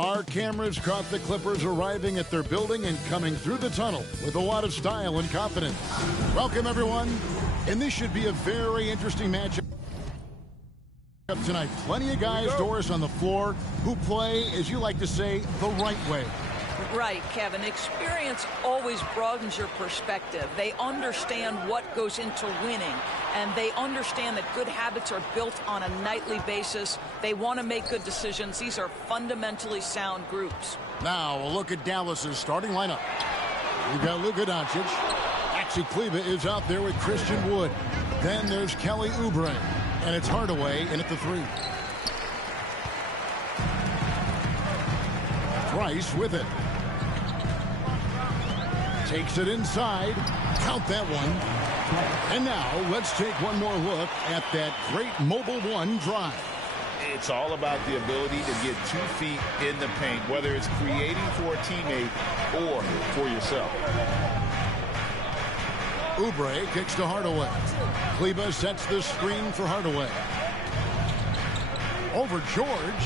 Our cameras caught the Clippers arriving at their building and coming through the tunnel with a lot of style and confidence. Welcome, everyone. And this should be a very interesting matchup tonight. Plenty of guys, Doris, on the floor who play, as you like to say, the right way. Right, Kevin. Experience always broadens your perspective. They understand what goes into winning, and they understand that good habits are built on a nightly basis. They want to make good decisions. These are fundamentally sound groups. Now, a look at Dallas's starting lineup. We've got Luka Doncic. Maxi Kleber is out there with Christian Wood. Then there's Kelly Oubre, and it's Hardaway in at the 3. Price with it. Takes it inside. Count that one. And now let's take one more look at that great Mobile One drive. It's all about the ability to get 2 feet in the paint, whether it's creating for a teammate or for yourself. Oubre kicks to Hardaway. Kleber sets the screen for Hardaway. Over George.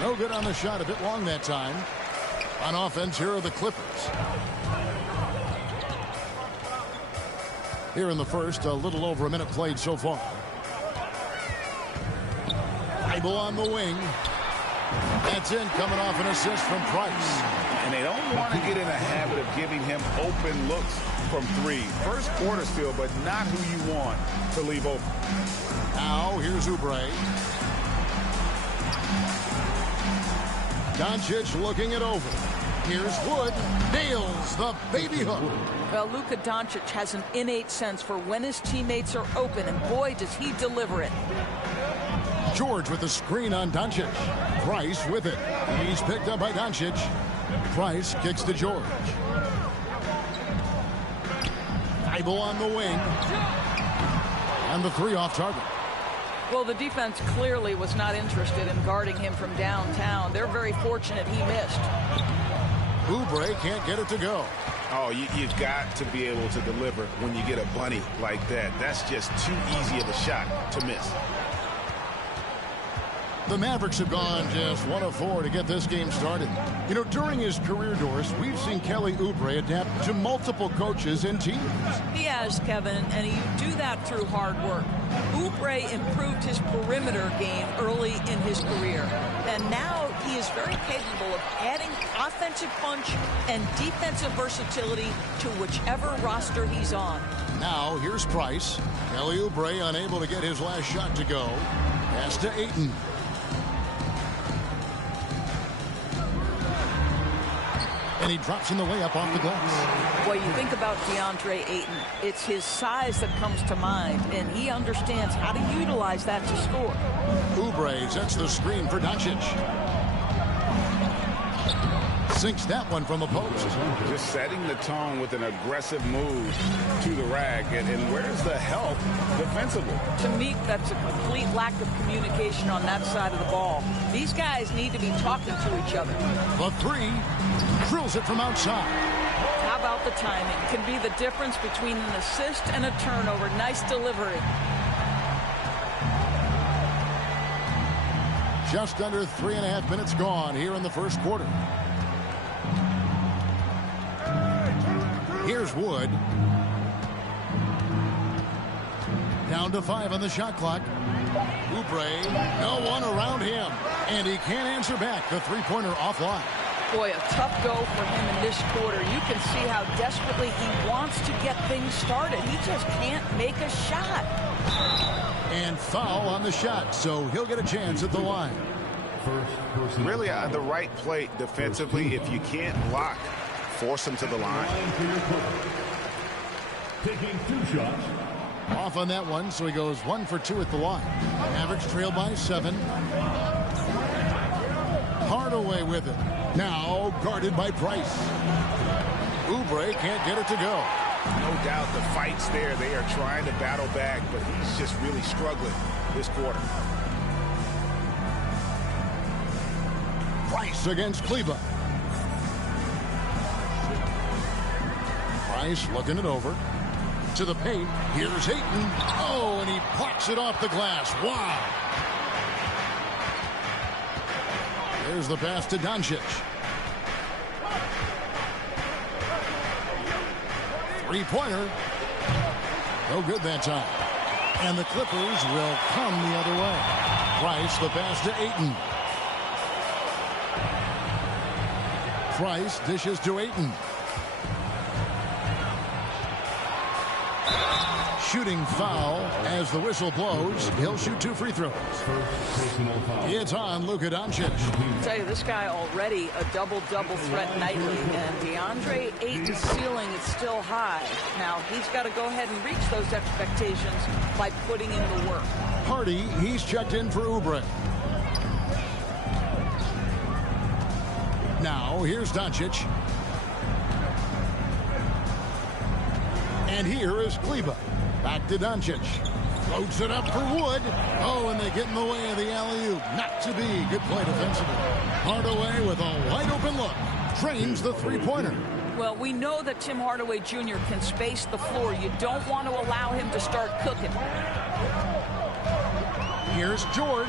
No good on the shot. A bit long that time. On offense, here are the Clippers. Here in the first, a little over a minute played so far. Bible on the wing. That's in, coming off an assist from Price. And they don't want to get in a habit of giving him open looks from 3. First quarter still, but not who you want to leave open. Now, here's Oubre. Doncic looking it over. Here's Wood. Nails the baby hook. Well, Luka Doncic has an innate sense for when his teammates are open, and boy, does he deliver it. George with the screen on Doncic. Price with it. He's picked up by Doncic. Price kicks to George. Bible on the wing. And the 3 off target. Well, the defense clearly was not interested in guarding him from downtown. They're very fortunate he missed. Oubre can't get it to go. Oh, you've got to be able to deliver when you get a bunny like that. That's just too easy of a shot to miss. The Mavericks have gone just 1 of 4 to get this game started. You know, during his career, Doris, we've seen Kelly Oubre adapt to multiple coaches and teams. He has, Kevin, and you do that through hard work. Oubre improved his perimeter game early in his career, and now he is very capable of adding offensive punch and defensive versatility to whichever roster he's on. Now, here's Price. Kelly Oubre unable to get his last shot to go. Pass to Ayton. And he drops in the layup off the glass. Well, you think about DeAndre Ayton. It's his size that comes to mind, and he understands how to utilize that to score. Oubre sets the screen for Doncic. Sinks that one from the post. Just setting the tone with an aggressive move to the rack. And where's the help defensively? To me, that's a complete lack of communication on that side of the ball. These guys need to be talking to each other. The 3 drills it from outside. How about the timing? Can be the difference between an assist and a turnover. Nice delivery. Just under 3.5 minutes gone here in the first quarter. Here's Wood. Down to 5 on the shot clock. Oubre, no one around him. And he can't answer back. The three-pointer offline. Boy, a tough go for him in this quarter. You can see how desperately he wants to get things started. He just can't make a shot. And foul on the shot, so he'll get a chance at the line. Really the right play defensively. If you can't block, force him to the line. Taking 2 shots. Off on that one, so he goes 1 for 2 at the line. Mavericks trail by 7. Hardaway with it. Now guarded by Price. Oubre can't get it to go. No doubt the fight's there. They are trying to battle back, but he's just really struggling this quarter. Price against Kleber. Price looking it over. To the paint. Here's Ayton. Oh, and he plucks it off the glass. Wow. Here's the pass to Doncic. Three-pointer. No good that time. And the Clippers will come the other way. Price, the pass to Ayton. Price dishes to Ayton. Shooting foul as the whistle blows. He'll shoot 2 free throws. It's on Luka Doncic. I tell you, this guy already a double-double threat nightly, and DeAndre Ayton's ceiling is still high. Now, he's got to go ahead and reach those expectations by putting in the work. Hardy, he's checked in for Oubre. Now, here's Doncic. And here is Kleber. Back to Doncic. Floats it up for Wood. Oh, and they get in the way of the alley-oop. Not to be. Good play defensively. Hardaway with a wide-open look. Trains the three-pointer. Well, we know that Tim Hardaway Jr. can space the floor. You don't want to allow him to start cooking. Here's George.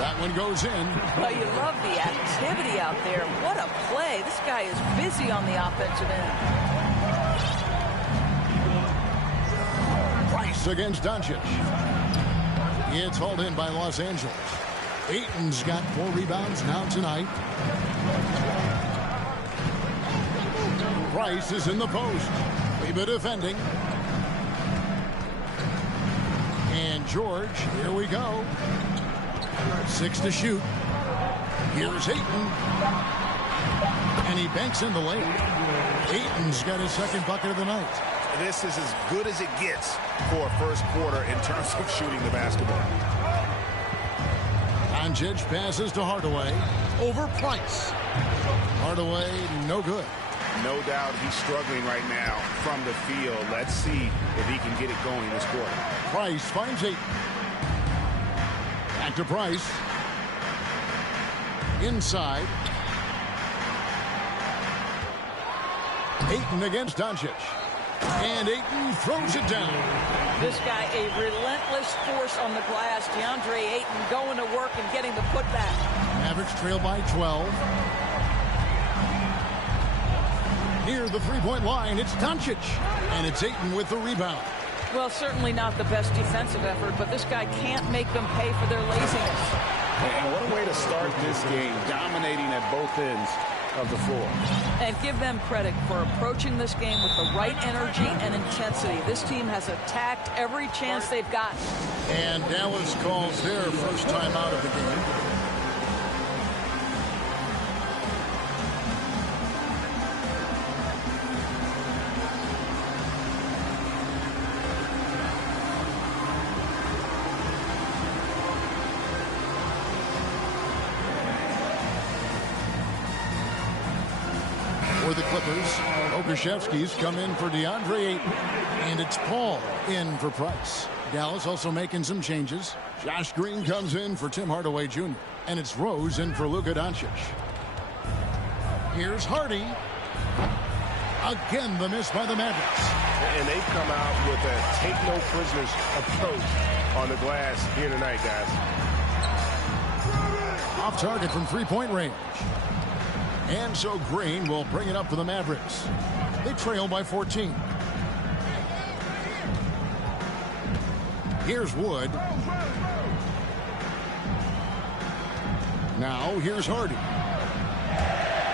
That one goes in. Well, you love the activity out there. What a play. This guy is busy on the offensive end. Price against Doncic. It's hauled in by Los Angeles. Ayton's got 4 rebounds now tonight. Price is in the post. Kleber defending. And George, here we go. 6 to shoot. Here's Ayton. And he banks in the lane. Ayton's got his second bucket of the night. This is as good as it gets for a first quarter in terms of shooting the basketball. Doncic passes to Hardaway. Over Price. Hardaway, no good. No doubt he's struggling right now from the field. Let's see if he can get it going this quarter. Price finds Ayton. Back to Price. Inside. Ayton against Doncic. And Ayton throws it down. This guy, a relentless force on the glass. DeAndre Ayton going to work and getting the putback. Mavericks trail by 12. Near the three-point line, it's Doncic. And it's Ayton with the rebound. Well, certainly not the best defensive effort, but this guy can't make them pay for their laziness. And what a way to start this game, dominating at both ends of the floor. And give them credit for approaching this game with the right energy and intensity. This team has attacked every chance they've gotten. And Dallas calls their first time out of the game. For the Clippers, Okashevsky's come in for DeAndre Ayton. And it's Paul in for Price. Dallas also making some changes. Josh Green comes in for Tim Hardaway Jr. And it's Rose in for Luka Doncic. Here's Hardy. Again, the miss by the Mavericks. And they've come out with a take-no-prisoners approach on the glass here tonight, guys. Off target from three-point range. And so Green will bring it up for the Mavericks. They trail by 14. Here's Wood. Now here's Hardy.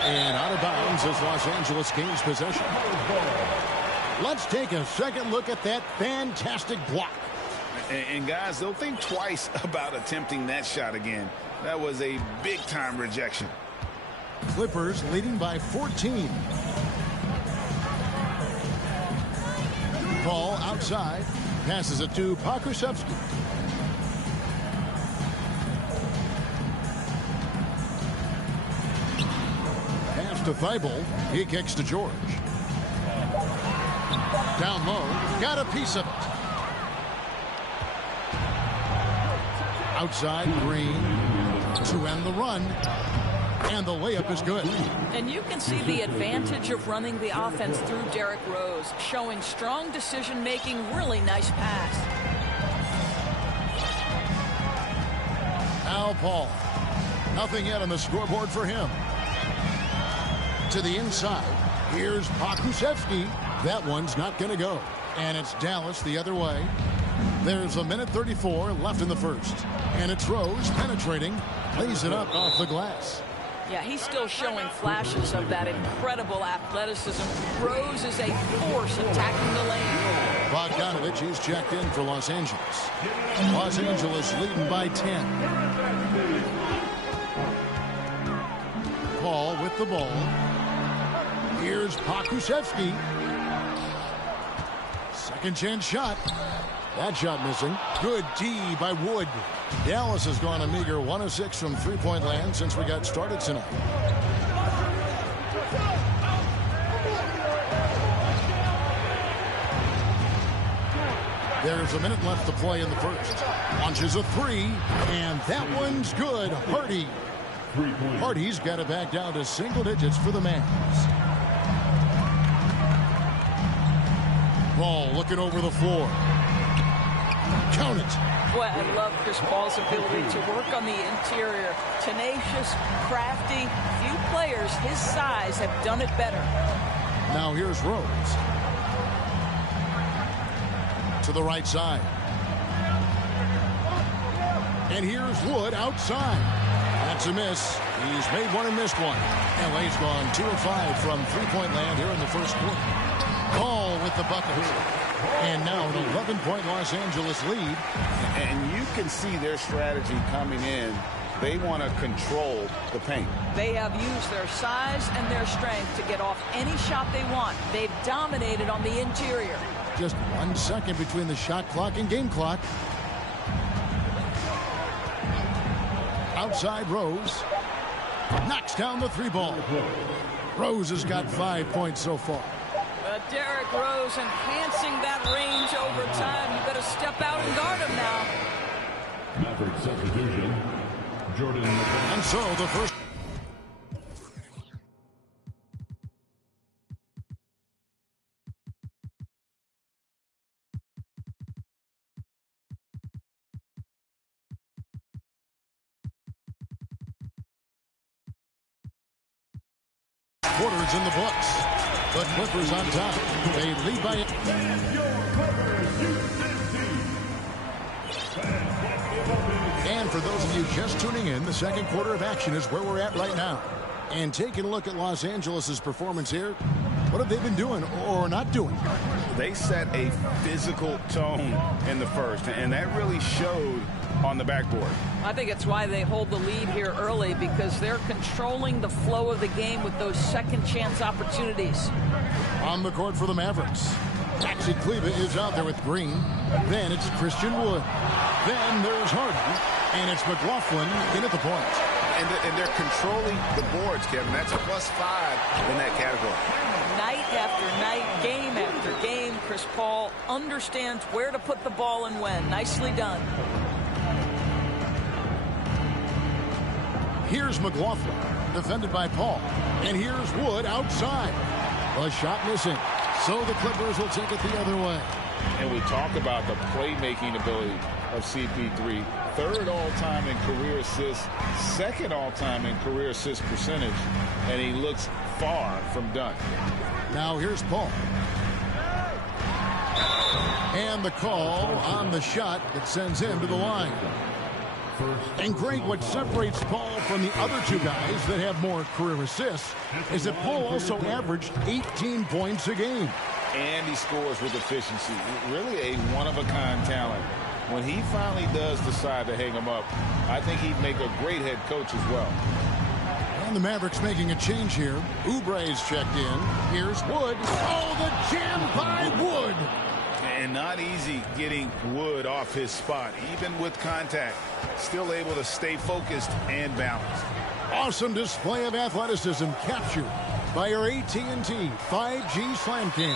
And out of bounds as Los Angeles gains possession. Let's take a second look at that fantastic block. And guys, they'll think twice about attempting that shot again. That was a big-time rejection. Clippers leading by 14. Ball outside. Passes it to Pokusevski. Pass to Thibault. He kicks to George. Down low. Got a piece of it. Outside Green to end the run. And the layup is good. And you can see the advantage of running the offense through Derrick Rose, showing strong decision-making, really nice pass. Now Paul. Nothing yet on the scoreboard for him. To the inside. Here's Pokusevski. That one's not going to go. And it's Dallas the other way. There's a minute 34 left in the first. And it's Rose penetrating. Lays it up off the glass. Yeah, he's still showing flashes of that incredible athleticism. Rose is a force attacking the lane. Bogdanovich is checked in for Los Angeles. Los Angeles leading by 10. Paul with the ball. Here's Pokusevski. Second chance shot. That shot missing. Good D by Wood. Dallas has gone a meager 1 of 6 from three-point land since we got started tonight. There's a minute left to play in the first. Launches a three, and that one's good. Hardy. Hardy's got it back down to single digits for the Mavs. Ball looking over the floor. Count it. Boy, I love Chris Paul's ability to work on the interior. Tenacious, crafty. Few players his size have done it better. Now here's Rose. To the right side. And here's Wood outside. That's a miss. He's made one and missed one. LA's gone 2 of 5 from three-point land here in the first quarter. Ball with the bucket. And now an 11-point Los Angeles lead. And you can see their strategy coming in. They want to control the paint. They have used their size and their strength to get off any shot they want. They've dominated on the interior. Just 1 second between the shot clock and game clock. Outside Rose. Knocks down the three ball. Rose has got 5 points so far. Derrick Rose enhancing that range over time. You better step out and guard him now. Maverick substitution. Jordan. And so the first. Quarters in the books. The Clippers on top. They lead by. And for those of you just tuning in, the second quarter of action is where we're at right now. And taking a look at Los Angeles' performance here, what have they been doing or not doing? They set a physical tone in the first, and that really showed on the backboard. I think it's why they hold the lead here early, because they're controlling the flow of the game with those second chance opportunities. On the court for the Mavericks. Maxi Kleber is out there with Green. Then it's Christian Wood. Then there's Harden. And it's McLaughlin in at the point. And they're controlling the boards, Kevin. That's a +5 in that category. Night after night, game after game, Chris Paul understands where to put the ball and when. Nicely done. Here's McLaughlin, defended by Paul. And here's Wood outside. A shot missing. So the Clippers will take it the other way. And we talk about the playmaking ability of CP3. Third all-time in career assists, second all-time in career assist percentage, and he looks far from done. Now here's Paul. And the call on the shot that sends him to the line. And Greg, what separates Paul from the other two guys that have more career assists is that Paul also averaged 18 points a game. And he scores with efficiency. Really a one-of-a-kind talent. When he finally does decide to hang him up, I think he'd make a great head coach as well. And the Mavericks making a change here. Oubre's checked in. Here's Wood. Oh, the jam by Wood. And not easy getting Wood off his spot, even with contact. Still able to stay focused and balanced. Awesome display of athleticism captured by our AT&T 5G Slam Cam.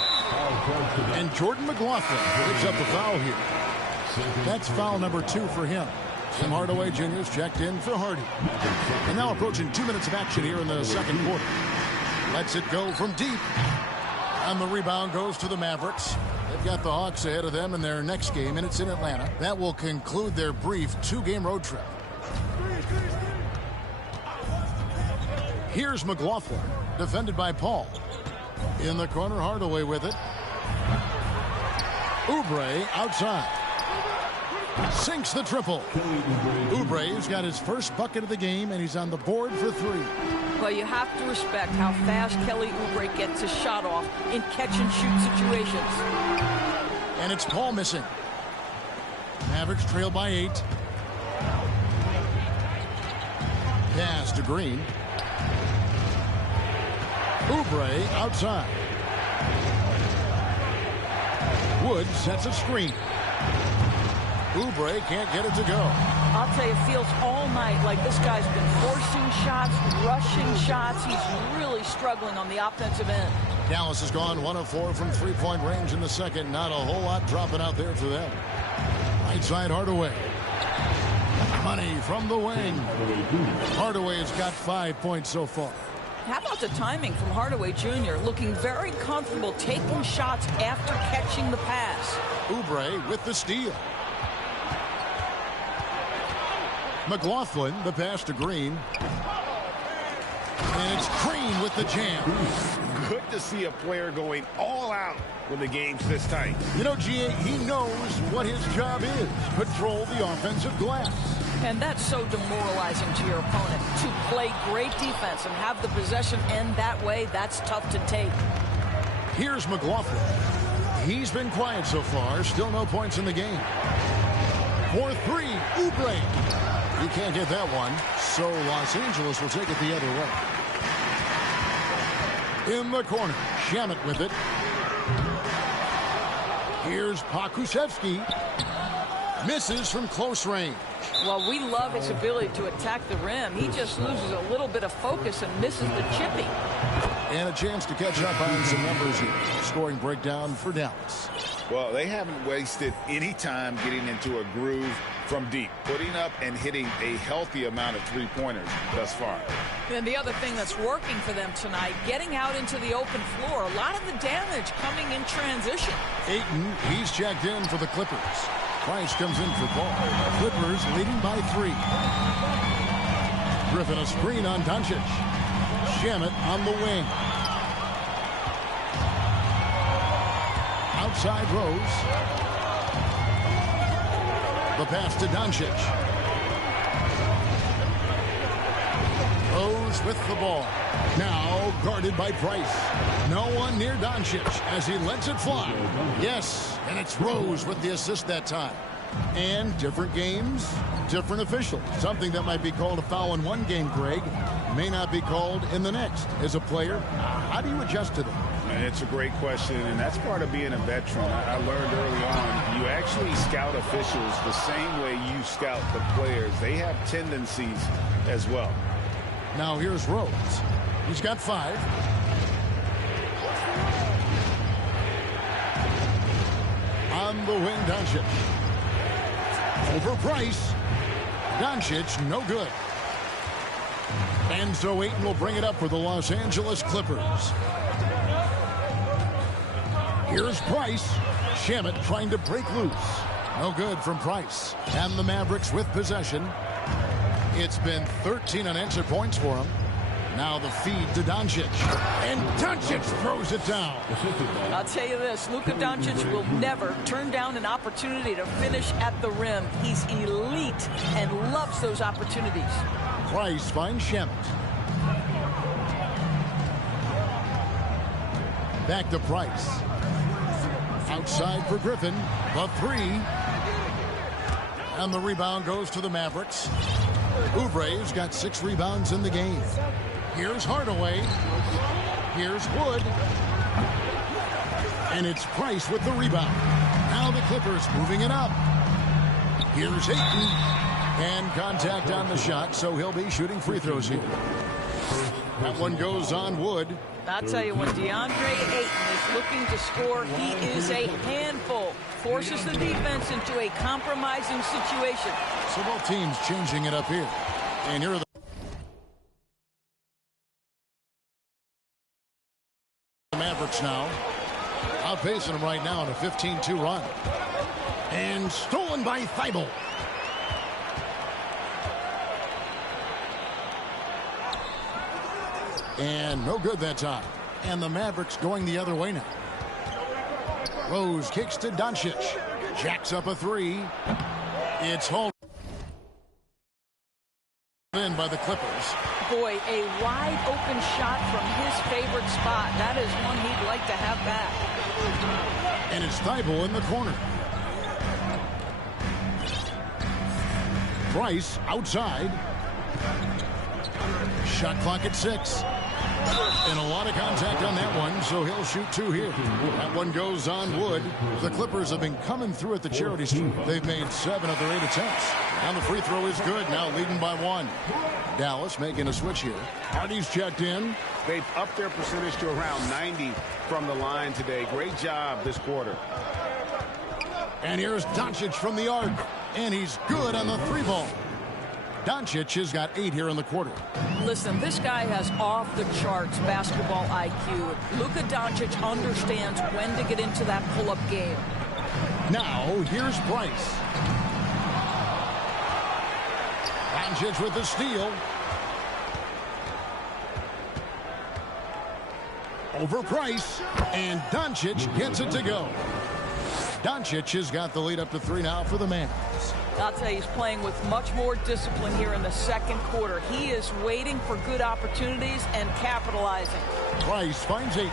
And Jordan McLaughlin picks up the foul here. That's foul number 2 for him. Tim Hardaway Jr. is checked in for Hardy. And now approaching 2 minutes of action here in the second quarter. Lets it go from deep. And the rebound goes to the Mavericks. They've got the Hawks ahead of them in their next game, and it's in Atlanta. That will conclude their brief 2-game road trip. Here's McLaughlin, defended by Paul. In the corner, Hardaway with it. Oubre outside. Sinks the triple. Oubre's got his first bucket of the game, and he's on the board for 3. Well, you have to respect how fast Kelly Oubre gets his shot off in catch-and-shoot situations. And it's Paul missing. Mavericks trail by 8. Pass to Green. Oubre outside. Wood sets a screen. Oubre can't get it to go. I'll tell you, it feels all night like this guy's been forcing shots, rushing shots. He's really struggling on the offensive end. Dallas has gone 1 of 4 from three-point range in the second. Not a whole lot dropping out there for them. Right side, Hardaway. Money from the wing. Hardaway's got 5 points so far. How about the timing from Hardaway Jr. looking very comfortable taking shots after catching the pass. Oubre with the steal. McLaughlin, the pass to Green. And it's Green with the jam. Good to see a player going all out when the game's this tight. You know, G.A., he knows what his job is. Control the offensive glass. And that's so demoralizing to your opponent. To play great defense and have the possession end that way, that's tough to take. Here's McLaughlin. He's been quiet so far. Still no points in the game. For 3, Oubre. He can't get that one, so Los Angeles will take it the other way. In the corner, Shamet with it. Here's Pokusevski. Misses from close range. Well, we love his ability to attack the rim. He just loses a little bit of focus and misses the chippy. And a chance to catch up on some numbers here. Scoring breakdown for Dallas. Well, they haven't wasted any time getting into a groove from deep, putting up and hitting a healthy amount of three-pointers thus far. And the other thing that's working for them tonight, getting out into the open floor, a lot of the damage coming in transition. Ayton, he's checked in for the Clippers. Price comes in for Paul. Clippers leading by 3. Griffin a screen on Doncic. Shamet on the wing. Outside Rose. The pass to Doncic. Rose with the ball. Now guarded by Price. No one near Doncic as he lets it fly. Yes, and it's Rose with the assist that time. And different games, different officials. Something that might be called a foul in one game, Greg, may not be called in the next. As a player, how do you adjust to them? It's a great question, and that's part of being a veteran. I learned early on, you actually scout officials the same way you scout the players. They have tendencies as well. Now here's Rose. He's got 5. On the wing, Doncic. Over Price. Doncic, no good. And so Ayton will bring it up for the Los Angeles Clippers. Here's Price. Shamet trying to break loose. No good from Price. And the Mavericks with possession. It's been 13 unanswered points for him. Now the feed to Doncic. And Doncic throws it down. I'll tell you this, Luka Doncic will never turn down an opportunity to finish at the rim. He's elite and loves those opportunities. Price finds Shamet. Back to Price. Outside for Griffin. The 3. And the rebound goes to the Mavericks. Oubre's got 6 rebounds in the game. Here's Hardaway. Here's Wood. And it's Price with the rebound. Now the Clippers moving it up. Here's Ayton. And contact on the shot, so he'll be shooting free throws here. That one goes on Wood. I'll tell you, when DeAndre Ayton is looking to score, he is a handful. Forces the defense into a compromising situation. So both teams changing it up here. And here are the Mavericks now. Outpacing them right now in a 15-2 run. And stolen by Thibault. And no good that time. And the Mavericks going the other way now. Rose kicks to Doncic. Jacks up a three. It's hauled in by the Clippers. Boy, a wide open shot from his favorite spot. That is one he'd like to have back. And it's Thibault in the corner. Price outside. Shot clock at 6. And a lot of contact on that one, so he'll shoot 2 here. That one goes on wood. The Clippers have been coming through at the charity stripe. They've made 7 of their 8 attempts. And the free throw is good, now leading by 1. Dallas making a switch here. Hardy's checked in. They've upped their percentage to around 90 from the line today. Great job this quarter. And here's Doncic from the arc. And he's good on the 3-ball. Doncic has got 8 here in the quarter. Listen, this guy has off-the-charts basketball IQ. Luka Doncic understands when to get into that pull-up game. Now, here's Price. Doncic with the steal. Over Price. And Doncic gets it to go. Doncic has got the lead up to 3 now for the Mavs. I'll tell you, he's playing with much more discipline here in the second quarter. He is waiting for good opportunities and capitalizing. Price finds 8.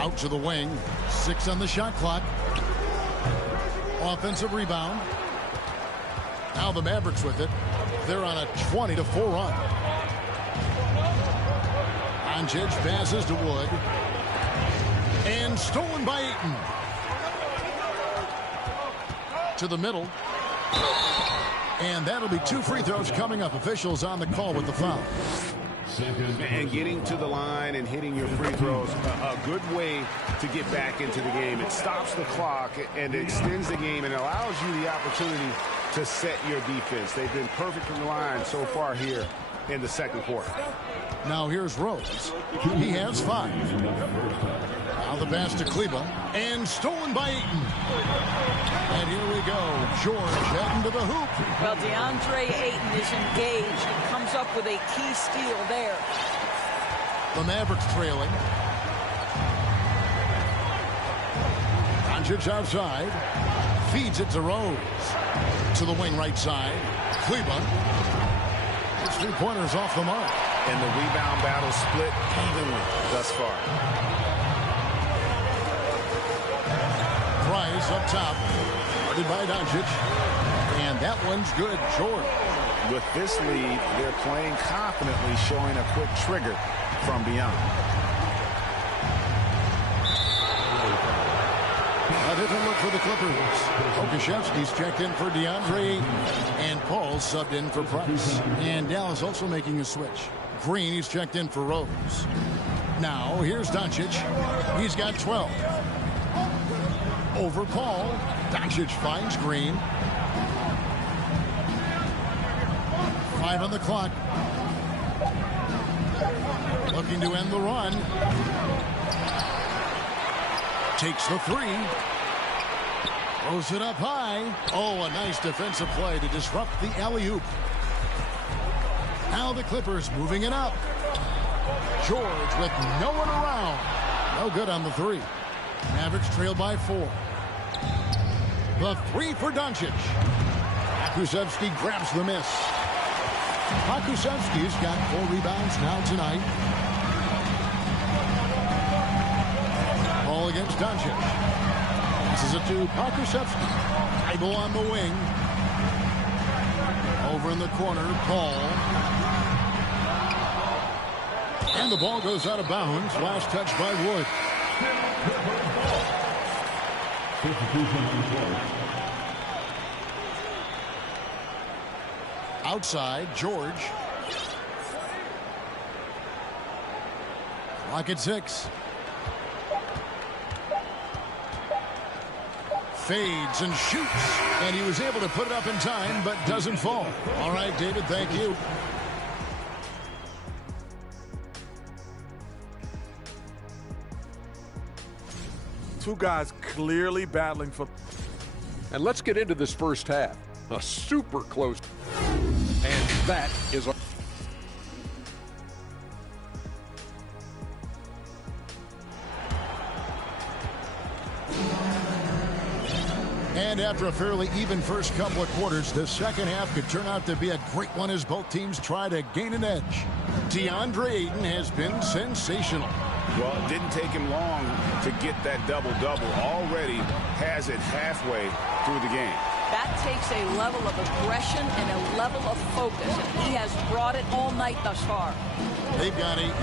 Out to the wing. 6 on the shot clock. Offensive rebound. Now the Mavericks with it. They're on a 20-4 run. Doncic passes to Wood. And stolen by Ayton. To the middle. And that'll be 2 free throws coming up. Officials on the call with the foul. And getting to the line and hitting your free throws, a good way to get back into the game. It stops the clock and extends the game and allows you the opportunity to set your defense. They've been perfect from the line so far here in the second quarter. Now here's Rose. He has 5. Now the pass to Kleba. And stolen by Ayton. And here we go. George heading to the hoop. Well, DeAndre Ayton is engaged and comes up with a key steal there. The Mavericks trailing. Doncic outside. Feeds it to Rose. To the wing right side. Kleba. His 3-pointers off the mark. And the rebound battle split evenly thus far. Price up top. Guarded by Doncic. And that one's good. George. With this lead, they're playing confidently, showing a quick trigger from beyond. A different look for the Clippers. Okashevsky's checked in for DeAndre Ayton. And Paul subbed in for Price. And Dallas also making a switch. Green, he's checked in for Rose. Now, here's Doncic. He's got 12. Over Paul. Doncic finds Green. 5 on the clock. Looking to end the run. Takes the 3. Throws it up high. Oh, a nice defensive play to disrupt the alley-oop. Now the Clippers moving it up. George with no one around. No good on the 3. Mavericks trail by 4. The 3 for Doncic. Pokusevski grabs the miss. Pokusevski's got 4 rebounds now tonight. Ball against Doncic. Passes it to Pokusevski. Thibault on the wing. Over in the corner, Paul. And the ball goes out of bounds. Last touch by Wood. Outside, George. Clock at 6. Fades and shoots. And he was able to put it up in time, but doesn't fall. All right, David, thank you. Two guys clearly battling for. And let's get into this first half. a super close. And that is a... And after a fairly even first couple of quarters, the second half could turn out to be a great one as both teams try to gain an edge. DeAndre Ayton has been sensational. Well, it didn't take him long to get that double-double. Already has it halfway through the game. That takes a level of aggression and a level of focus, and he has brought it all night thus far. They've got Ayton.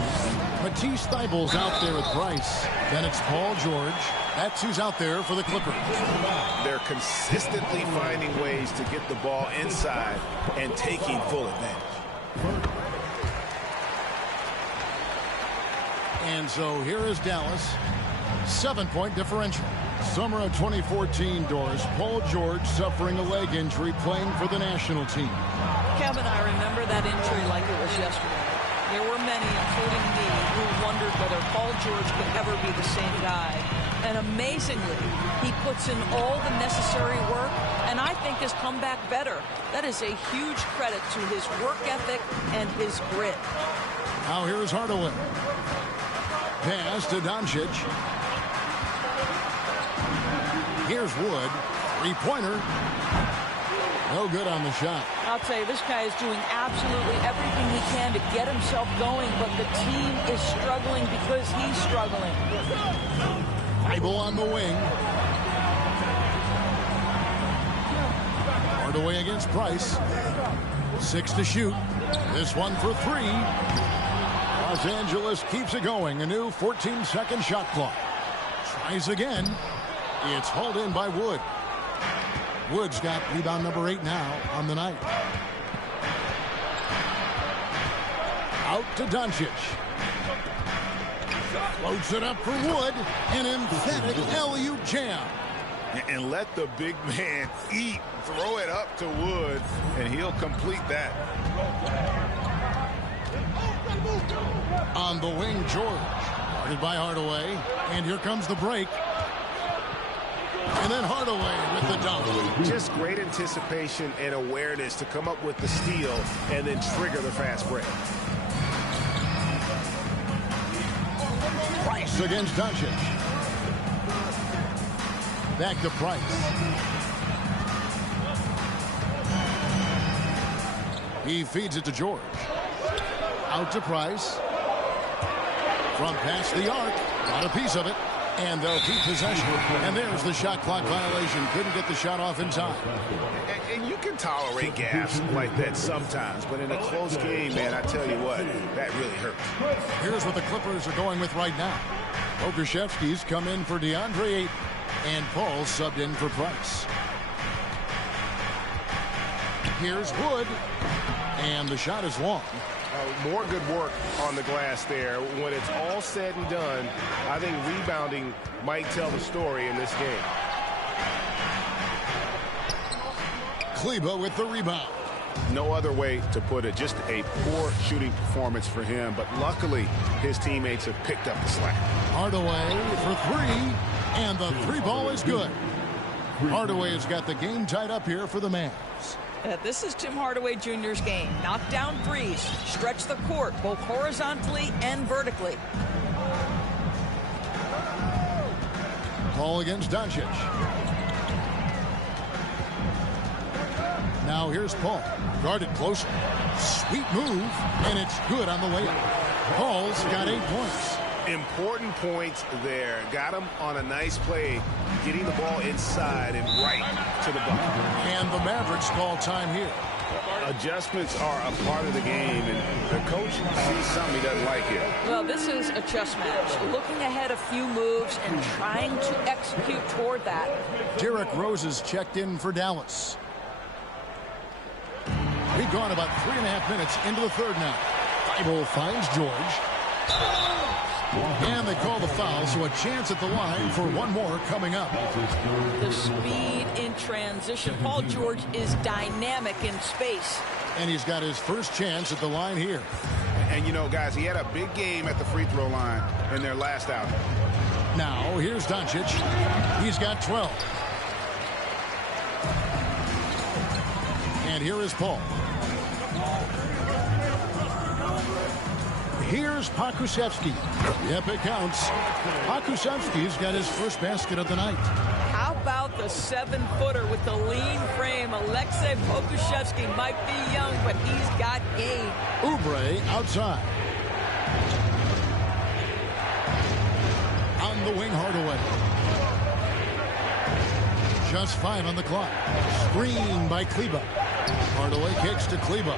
Matisse Thybulle's out there with Price. Then it's Paul George. That's who's out there for the Clippers. They're consistently finding ways to get the ball inside and taking full advantage. And so here is Dallas. 7-point differential. Summer of 2014, Doris. Paul George suffering a leg injury playing for the national team. Kevin, I remember that injury like it was yesterday. There were many, including me, who wondered whether Paul George could ever be the same guy. And amazingly, he puts in all the necessary work, and I think has come back better. That is a huge credit to his work ethic and his grit. Now here's Hardaway. Pass to Doncic. Here's Wood. Three-pointer. No good on the shot. I'll tell you, this guy is doing absolutely everything he can to get himself going, but the team is struggling because he's struggling. Thybulle on the wing. Hardaway against Price. 6 to shoot. This one for 3. Los Angeles keeps it going. A new 14-second shot clock. Tries again. It's hauled in by Wood. Wood's got rebound number 8 now on the night. Out to Doncic. Floats it up for Wood. An emphatic alley-oop jam. And let the big man eat. Throw it up to Wood, and he'll complete that. On the wing, George. Guarded by Hardaway. And here comes the break. And then Hardaway with the dunk. Just great anticipation and awareness to come up with the steal and then trigger the fast break. Price against Doncic. Back to Price. He feeds it to George. Out to Price. From past the arc. Got a piece of it. And they'll keep possession. And there's the shot clock violation. Couldn't get the shot off in time. And you can tolerate gaffes like that sometimes. But in a close game, man, I tell you what, that really hurts. Here's what the Clippers are going with right now. Pokusevski's come in for DeAndre Ayton. And Paul subbed in for Price. Here's Wood. And the shot is long. More good work on the glass there. When it's all said and done, I think rebounding might tell the story in this game. Kleber with the rebound. No other way to put it. Just a poor shooting performance for him. But luckily, his teammates have picked up the slack. Hardaway for 3. And the 3 ball is good. Hardaway has got the game tied up here for the Mavs. This is Tim Hardaway Jr.'s game. Knock down threes, stretch the court, both horizontally and vertically. Paul against Doncic. Now here's Paul. Guarded close. Sweet move, and it's good on the way up. Paul's got 8 points. Important points there. Got him on a nice play, getting the ball inside and right to the bucket. And the Mavericks call time here. Adjustments are a part of the game, and the coach sees something he doesn't like here. Well, this is a chess match. Looking ahead a few moves and trying to execute toward that. Derrick Rose is checked in for Dallas. We've gone about 3.5 minutes into the third now. Thybulle finds George. And they call the foul, so a chance at the line for one more coming up. The speed in transition. Paul George is dynamic in space. And he's got his first chance at the line here. And, you know, guys, he had a big game at the free throw line in their last outing. Now, here's Doncic. He's got 12. And here is Paul. Here's Pokusevski. Yep, it counts. Pokusevski's got his first basket of the night. How about the 7-footer with the lean frame? Aleksej Pokusevski might be young, but he's got game. Oubre outside. On the wing, Hardaway. Just 5 on the clock. Screen by Kleber. Hardaway kicks to Kleber.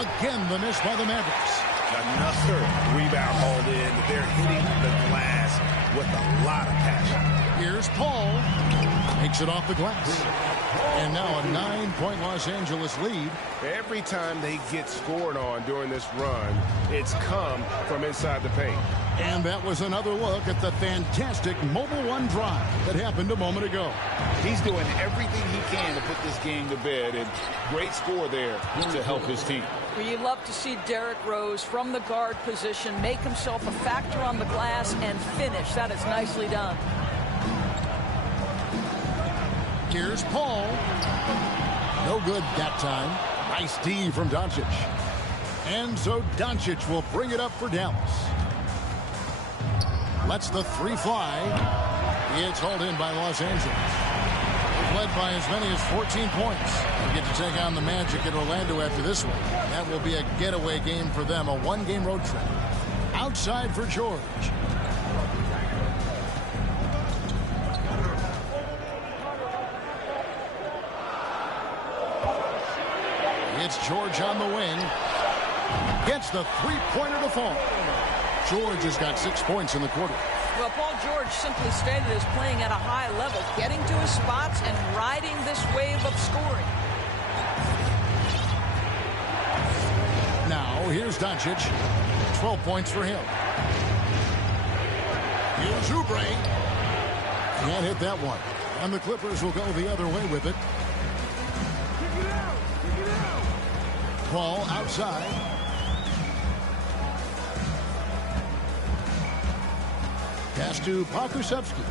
Again, the miss by the Mavericks. Another rebound hauled in. They're hitting the glass with a lot of passion. Here's Paul. Makes it off the glass. And now a 9-point Los Angeles lead. Every time they get scored on during this run, it's come from inside the paint. And that was another look at the fantastic Mobile One drive that happened a moment ago. He's doing everything he can to put this game to bed, and great score there to help his team. Well, you love to see Derrick Rose from the guard position make himself a factor on the glass and finish. That is nicely done. Here's Paul. No good that time. Nice D from Doncic. And so Doncic will bring it up for Dallas. Lets the 3 fly. It's hauled in by Los Angeles. They've led by as many as 14 points. They get to take on the Magic at Orlando after this one. That will be a getaway game for them, a 1-game road trip. Outside for George. It's George on the wing. Gets the 3-pointer to fall. George has got 6 points in the quarter. Well, Paul George simply stated as playing at a high level, getting to his spots and riding this wave of scoring. Now, here's Doncic. 12 points for him. Here's Oubre. Can't hit that one. And the Clippers will go the other way with it. Paul outside. Pass to Pokusevski.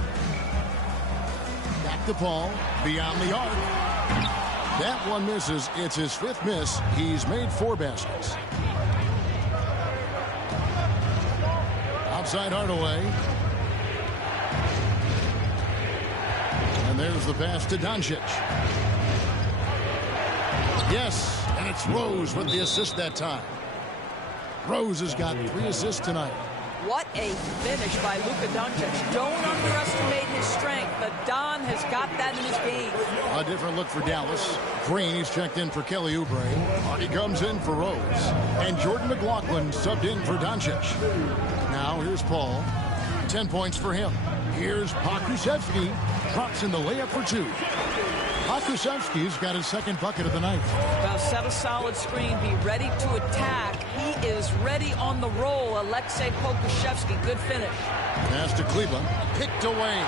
Back to Paul. Beyond the arc. That one misses. It's his 5th miss. He's made 4 baskets. Outside Hardaway. And there's the pass to Doncic. Yes, and it's Rose with the assist that time. Rose has got 3 assists tonight. What a finish by Luka Doncic. Don't underestimate his strength. The Don has got that in his game. A different look for Dallas. Green, he's checked in for Kelly Oubre. Hardy comes in for Rose. And Jordan McLaughlin subbed in for Doncic. Now here's Paul. 10 points for him. Here's Pokusevski. Drops in the layup for 2. Pokusevski's got his 2nd bucket of the night. Well, set a solid screen. Be ready to attack. He is ready on the roll. Aleksej Pokusevski, good finish. Pass to Kleber. Picked away.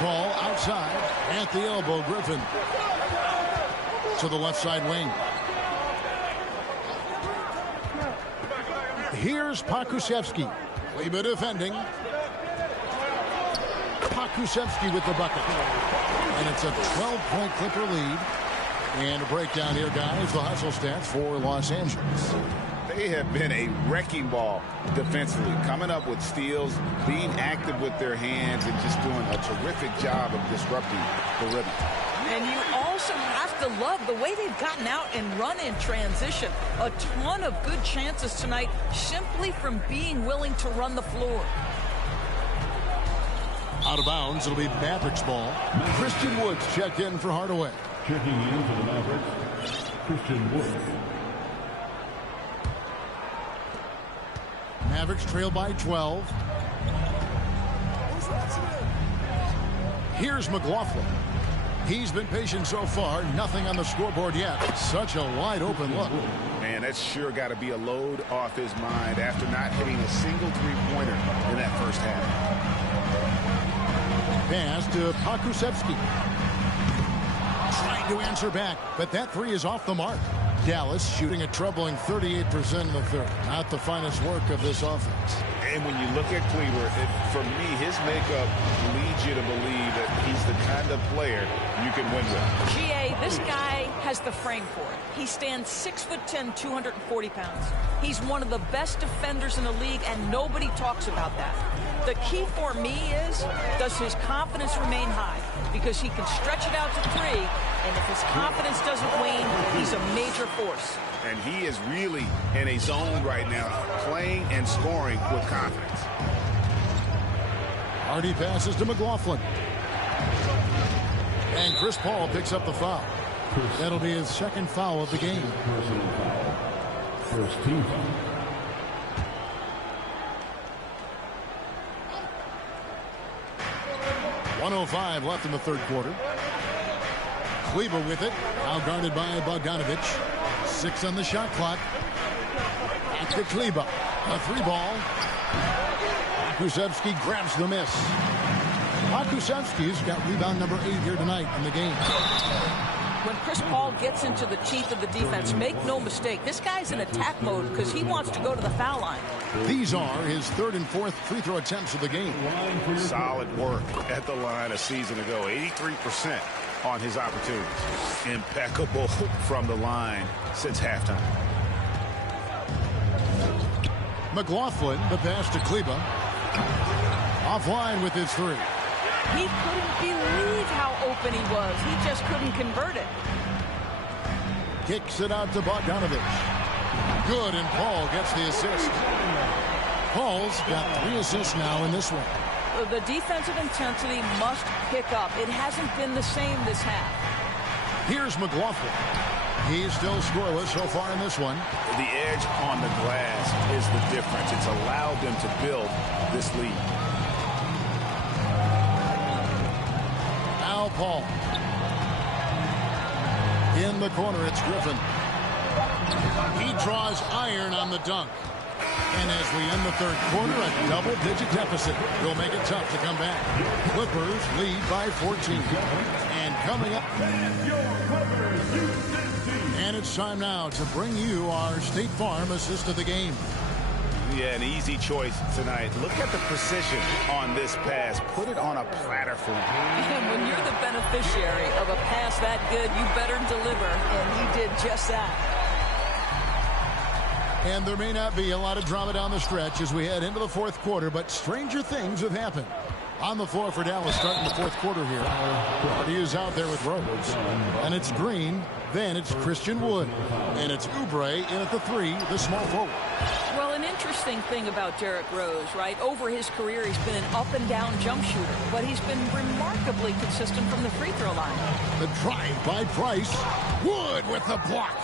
Ball outside. At the elbow, Griffin. To the left side wing. Here's Pokusevski. Kleber defending. Pokusevski with the bucket. And it's a 12-point Clipper lead. And a breakdown here, guys. The hustle stats for Los Angeles. They have been a wrecking ball defensively, coming up with steals, being active with their hands, and just doing a terrific job of disrupting the rhythm. And you also have to love the way they've gotten out and run in transition. A ton of good chances tonight simply from being willing to run the floor. Out of bounds, it'll be Mavericks ball. Christian Woods checked in for Hardaway. Checking in for the Mavericks, Christian Wood. Mavericks trail by 12. Here's McLaughlin. He's been patient so far. Nothing on the scoreboard yet. Such a wide open look. Man, that's sure got to be a load off his mind after not hitting a single 3-pointer in that first half. Pass to Pokusevski. Trying to answer back, but that 3 is off the mark. Dallas shooting a troubling 38% in the third. Not the finest work of this offense. And when you look at Kleber, for me, his makeup leads you to believe that he's the kind of player you can win with. GA, this guy has the frame for it. He stands 6'10", 240 pounds. He's one of the best defenders in the league, and nobody talks about that. The key for me is, does his confidence remain high? Because he can stretch it out to 3, and if his confidence doesn't wane, he's a major force. And he is really in a zone right now, playing and scoring with confidence. Hardy passes to McLaughlin. And Chris Paul picks up the foul. That'll be his second foul of the game. Personal foul. First team foul. .105 left in the third quarter. Kleber with it. Now guarded by Bogdanovich. 6 on the shot clock. Back to Kleber. A 3-ball. Pokusevski grabs the miss. Pokusevski's got rebound number 8 here tonight in the game. When Chris Paul gets into the teeth of the defense, make no mistake, this guy's in attack mode because he wants to go to the foul line. These are his 3rd and 4th free throw attempts of the game. Solid work at the line a season ago. 83% on his opportunities. Impeccable from the line since halftime. McLaughlin, the pass to Kleber. Offline with his 3. He couldn't believe how open he was. He just couldn't convert it. Kicks it out to Bogdanovich. Good, and Paul gets the assist. Paul's got 3 assists now in this one. The defensive intensity must pick up. It hasn't been the same this half. Here's McLaughlin. He's still scoreless so far in this one. The edge on the glass is the difference. It's allowed them to build this lead. Now Paul. In the corner, it's Griffin. He draws iron on the dunk. And as we end the third quarter, a double-digit deficit will make it tough to come back. Clippers lead by 14. And coming up... And it's time now to bring you our State Farm assist of the game. Yeah, an easy choice tonight. Look at the precision on this pass. Put it on a platter for him. And when you're the beneficiary of a pass that good, you better deliver. And he did just that. And there may not be a lot of drama down the stretch as we head into the fourth quarter, but stranger things have happened. On the floor for Dallas starting the fourth quarter here. He is out there with Rose. And it's Green. Then it's Christian Wood. And it's Oubre in at the 3, the small forward. Well, an interesting thing about Derrick Rose, right? Over his career, he's been an up-and-down jump shooter. But he's been remarkably consistent from the free throw line. The drive by Price. Wood with the block.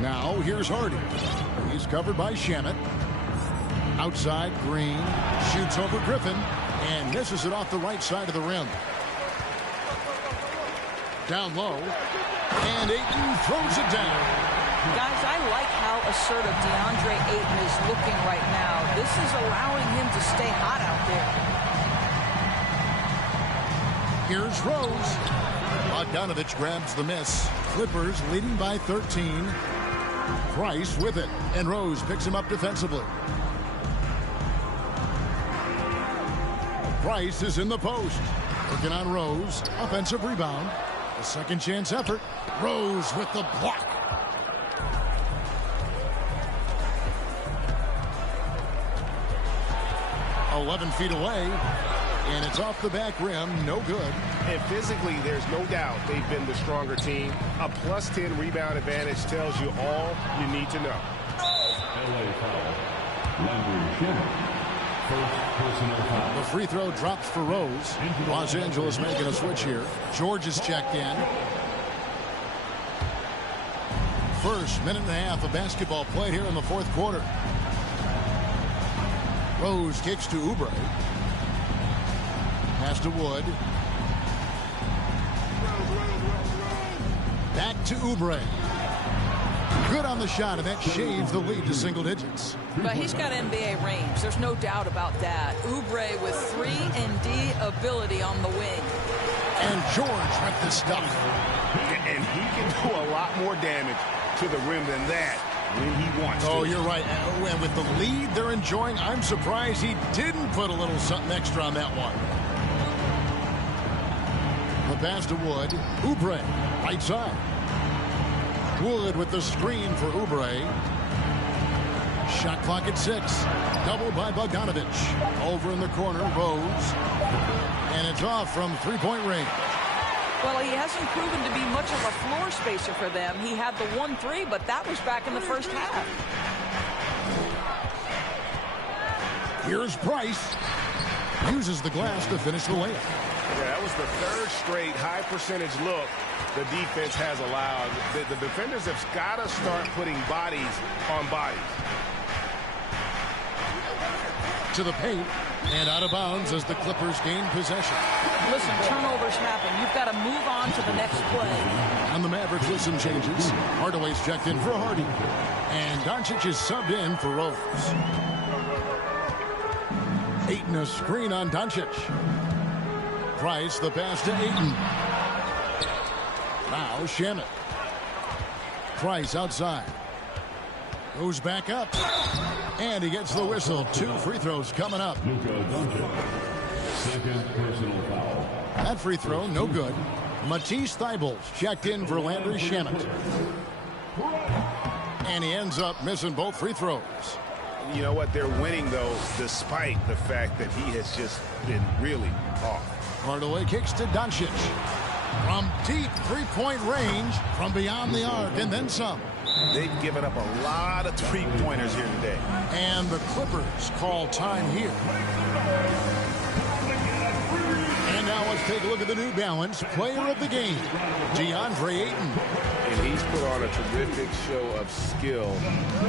Now, here's Hardy. He's covered by Shamet. Outside, Green shoots over Griffin and misses it off the right side of the rim. Down low, and Ayton throws it down. Guys, I like how assertive DeAndre Ayton is looking right now. This is allowing him to stay hot out there. Here's Rose. Bogdanovich grabs the miss. Clippers leading by 13. Price with it, and Rose picks him up defensively. Price is in the post. Working on Rose. Offensive rebound. A second chance effort. Rose with the block. "11 feet away. And it's off the back rim. No good. And physically, there's no doubt they've been the stronger team. A plus 10 rebound advantage tells you all you need to know. LA foul. Landry Shamet. First personal foul. The free throw drops for Rose. Los Angeles making a switch here. George is checked in. First minute and a half of basketball played here in the fourth quarter. Rose kicks to Oubre. Pass to Wood. Back to Oubre. Good on the shot, and that shaves the lead to single digits. But he's got NBA range. There's no doubt about that. Oubre with 3-and-D ability on the wing. And George with the stuff. And he can do a lot more damage to the rim than that when he wants to. Oh, you're right. And with the lead they're enjoying, I'm surprised he didn't put a little something extra on that one. The pass to Wood. Oubre, right side. Wood with the screen for Oubre. Shot clock at 6. Double by Bogdanovich. Over in the corner, Rose. And it's off from three-point range. Well, he hasn't proven to be much of a floor spacer for them. He had the 1-3, but that was back in the first half. Here's Price. Uses the glass to finish the layup. Yeah, that was the third straight high percentage look the defense has allowed. The defenders have got to start putting bodies on bodies. To the paint and out of bounds as the Clippers gain possession. Listen, turnovers happen. You've got to move on to the next play. On the Mavericks with some changes. Hardaway's checked in for Hardy. And Doncic is subbed in for Rose. Ayton a screen on Doncic. Price the pass to Ayton. Now Shamet. Price outside. Goes back up. And he gets the whistle. 2 free throws coming up. Luka Doncic. Second personal foul. That free throw, no good. Matisse Thybulle checked in for Landry Shamet. And he ends up missing both free throws. You know what? They're winning, though, despite the fact that he has just been really off. Hardaway kicks to Doncic. From deep three-point range, from beyond the arc, and then some. They've given up a lot of three-pointers here today. And the Clippers call time here. And now let's take a look at the New Balance player of the game, DeAndre Ayton. And he's put on a terrific show of skill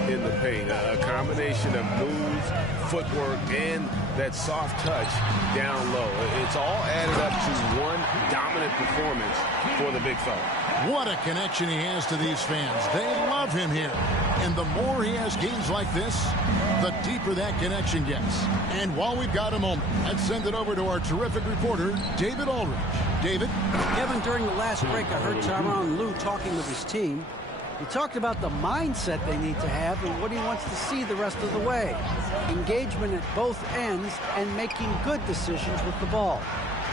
in the paint. A combination of moves, footwork, and that soft touch down low. It's all added up to one dominant performance for the big fella. What a connection he has to these fans. They love him here. And the more he has games like this, the deeper that connection gets. And while we've got a moment, let's send it over to our terrific reporter, David Aldridge. David? Kevin, during the last break, I heard Tyronn Lue talking with his team. He talked about the mindset they need to have and what he wants to see the rest of the way. Engagement at both ends and making good decisions with the ball.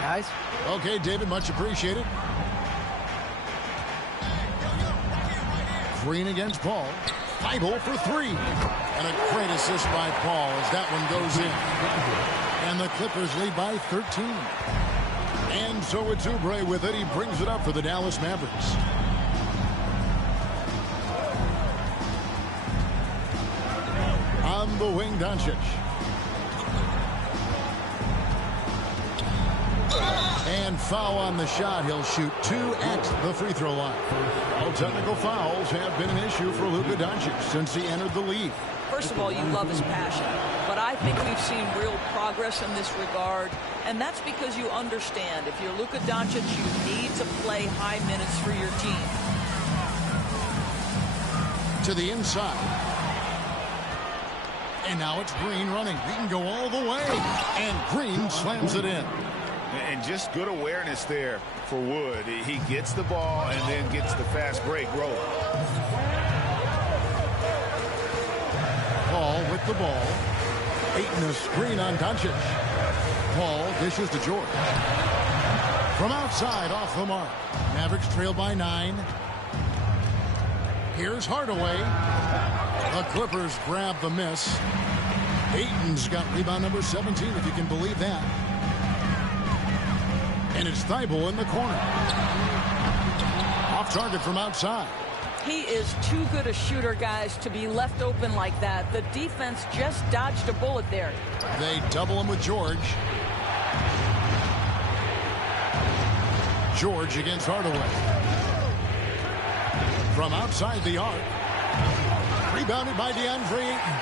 Guys? Okay, David, much appreciated. Green against Paul. Thybulle for 3. And a great assist by Paul as that one goes in. And the Clippers lead by 13. And so it's Oubre with it. He brings it up for the Dallas Mavericks. On the wing, Doncic. And foul on the shot. He'll shoot 2 at the free throw line. Well, technical fouls have been an issue for Luka Doncic since he entered the league. First of all, you love his passion, but I think we've seen real progress in this regard, and that's because you understand if you're Luka Doncic, you need to play high minutes for your team. To the inside. And now it's Green running. He can go all the way. And Green slams it in. And just good awareness there for Wood. He gets the ball and then gets the fast break roll. Paul with the ball. Ayton a screen on Doncic. Paul dishes to George. From outside off the mark. Mavericks trail by 9. Here's Hardaway. The Clippers grab the miss. Ayton's got rebound number 17, if you can believe that. And it's Thybulle in the corner. Off target from outside. He is too good a shooter, guys, to be left open like that. The defense just dodged a bullet there. They double him with George. George against Hardaway. From outside the arc. Rebounded by DeAndre Ayton.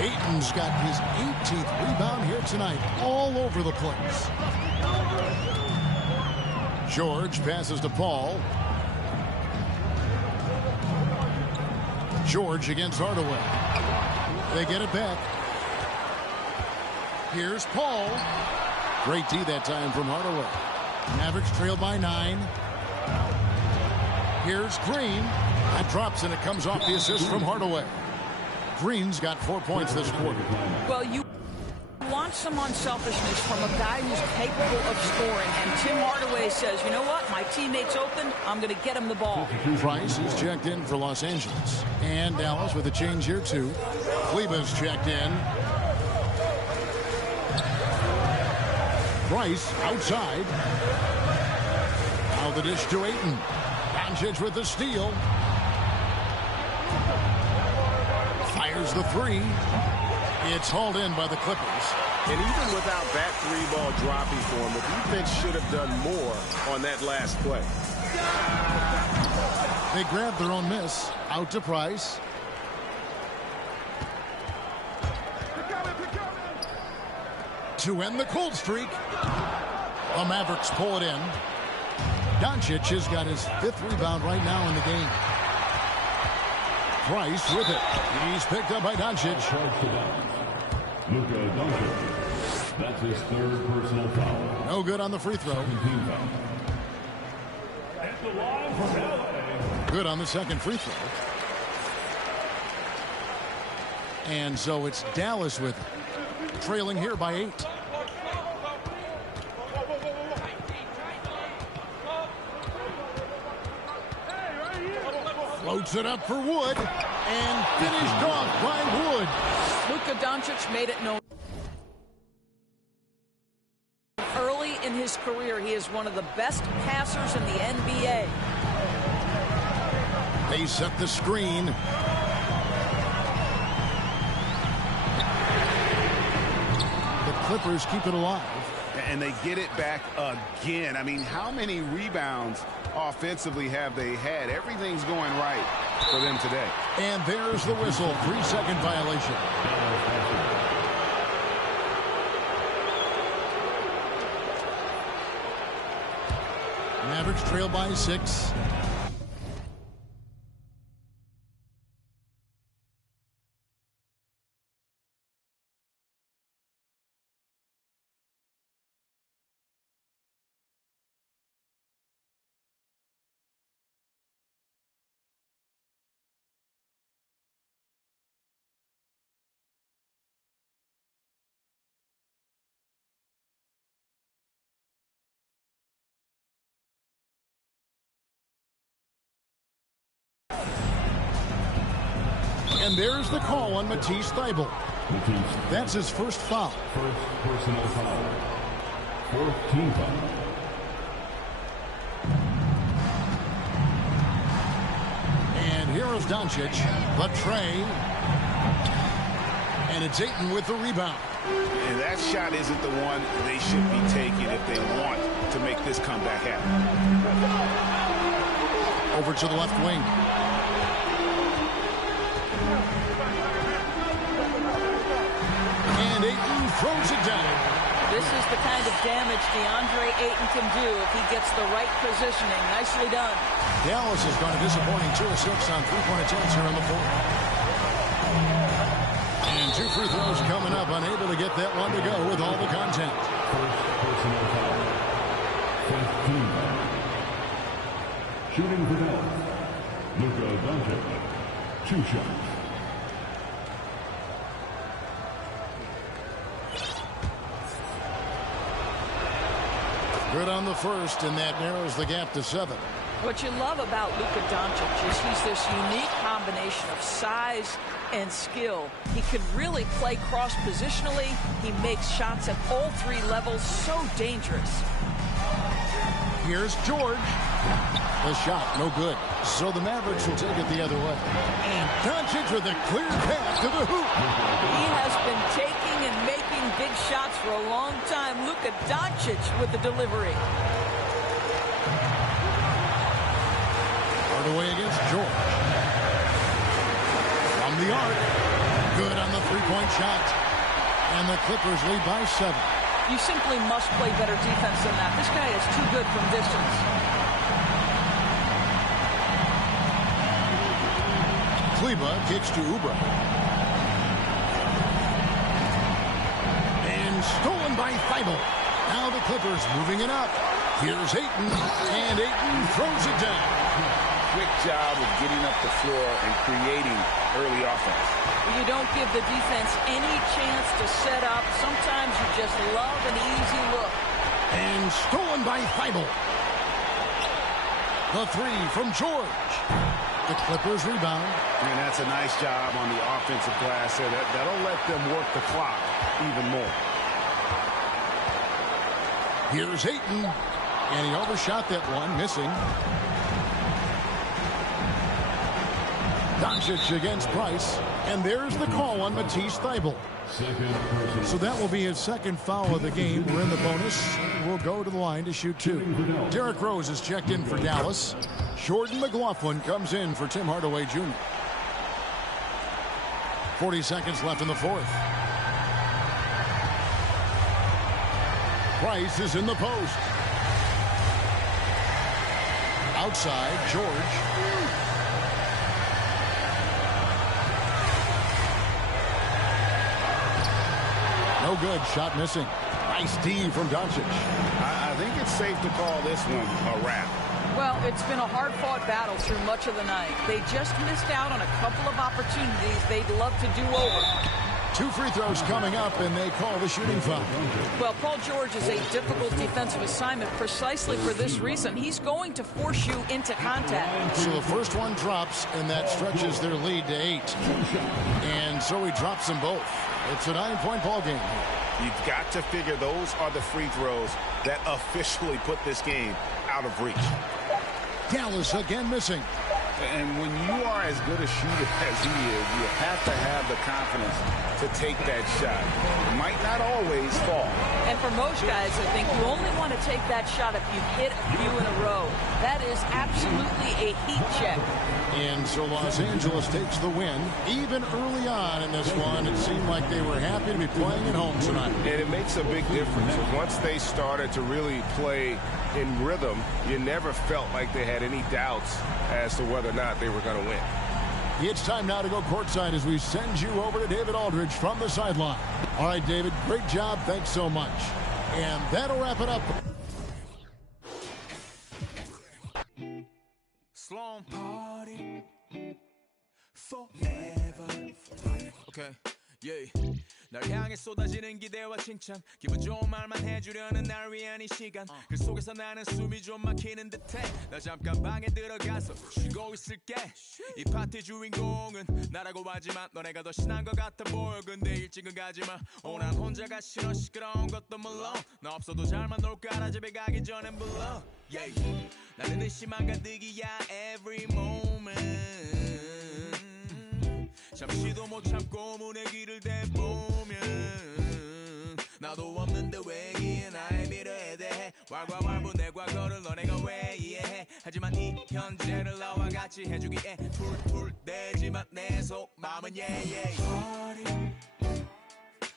Ayton's got his 18th rebound here tonight. All over the place. George passes to Paul. George against Hardaway. They get it back. Here's Paul. Great D that time from Hardaway. Mavericks trail by 9. Here's Green. That drops, and it comes off the assist from Hardaway. Green's got 4 points this quarter. Well, you want some unselfishness from a guy who's capable of scoring. And Tim Hardaway says, you know what? My teammate's open. I'm going to get him the ball. Price is checked in for Los Angeles. And Dallas with a change here, too. Kleber's checked in. Price outside. Now the dish to Ayton. Doncic with the steal. Fires the three. It's hauled in by the Clippers. And even without that three-ball dropping for him, the defense should have done more on that last play. They grab their own miss. Out to Price. To end the cold streak. The Mavericks pull it in. Doncic has got his 5th rebound right now in the game. Price with it. He's picked up by Doncic. Luka Doncic. That's his 3rd personal foul. No good on the free throw. Good on the 2nd free throw. And so it's Dallas with it. Trailing here by 8. Floats it up for Wood. And finished off by Wood. Luka Doncic made it known early in his career he is one of the best passers in the NBA. They set the screen. The Clippers keep it alive. And they get it back again. I mean, how many rebounds offensively have they had? Everything's going right for them today. And there's the whistle. 3-second violation. Mavericks trail by 6. And there's the call on Matisse Thybulle. That's his 1st foul. 1st personal foul. 4th team foul. And here is Doncic. Latre. And it's Ayton with the rebound. And that shot isn't the one they should be taking if they want to make this comeback happen. Over to the left wing. And Ayton throws it down. This is the kind of damage DeAndre Ayton can do if he gets the right positioning. Nicely done. Dallas has gone a disappointing 2 of 6 on 3-point attempts here in the 4th. And 2 free throws coming up, unable to get that one to go with all the content. 1st personal foul. 5th team foul. Shooting for Dallas. Luka Doncic. 2 shots. Good on the 1st, and that narrows the gap to 7. What you love about Luka Doncic is he's this unique combination of size and skill. He can really play cross-positionally. He makes shots at all 3 levels. So dangerous. Here's George. The shot, no good. So the Mavericks will take it the other way. And Doncic with a clear path to the hoop. He has been taking and making big shots for a long time. Luka Doncic with the delivery. Hardaway against George. From the arc. Good on the 3-point shot. And the Clippers lead by 7. You simply must play better defense than that. This guy is too good from distance. Kleber kicks to Oubre. And stolen by Thybulle. Now the Clippers moving it up. Here's Ayton. And Ayton throws it down. quick job of getting up the floor and creating early offense. You don't give the defense any chance to set up. Sometimes you just love an easy look. And stolen by Thybulle. The three from George. The Clippers rebound. And that's a nice job on the offensive glass there. That'll let them work the clock even more. Here's Ayton. And he overshot that one, missing. Doncic against Price. And there's the call on Matisse Thybulle. So that will be his second foul of the game. We're in the bonus. We'll go to the line to shoot two. Derrick Rose is checked in for Dallas. Jordan McLaughlin comes in for Tim Hardaway Jr. 40 seconds left in the fourth. Price is in the post. Outside, George. No good. Shot missing. Nice D from Doncic. I think it's safe to call this one a wrap. Well, it's been a hard-fought battle through much of the night. They just missed out on a couple of opportunities they'd love to do over. Two free throws coming up, and they call the shooting foul. Well, Paul George is a difficult defensive assignment precisely for this reason. He's going to force you into contact. So the first one drops, and that stretches their lead to 8. And so he drops them both. It's a 9-point ball game. You've got to figure those are the free throws that officially put this game out of reach. Dallas again missing. And when you are as good a shooter as he is, you have to have the confidence to take that shot. It might not always fall. And for most guys, I think you only want to take that shot if you've hit a few in a row. That is absolutely a heat check. And so Los Angeles takes the win. Even early on in this one, it seemed like they were happy to be playing at home tonight. And it makes a big difference. Once they started to really play in rhythm, you never felt like they had any doubts as to whether or not they were going to win. It's time now to go courtside as we send you over to David Aldridge from the sideline. All right, David, great job. Thanks so much. And that'll wrap it up. Sloan party forever. Okay, yeah. 날 향해 쏟아지는 기대와 칭찬 기분 좋은 말만 해주려는 날 위한 이 시간 그 속에서 나는 숨이 좀 막히는 듯해 나 잠깐 방에 들어가서 쉬고 있을게 이 파티 주인공은 나라고 하지만 너네가 더 신난 것 같아 보여 근데 일찍은 가지마 난 혼자가 싫어 시끄러운 것도 물론 나 없어도 잘만 놀 거라 집에 가기 전엔 불러 yeah. 나는 의심만 가득이야 every moment 잠시도 못 참고 문의 길을 대보면 나도 없는데 왜 이해 나의 미래에 대해 왈가왈부 내 과거를 너네가 왜 이해해 하지만 이 현재를 나와 같이 해주기에 툴툴 대지만 내 속마음은 yeah. Party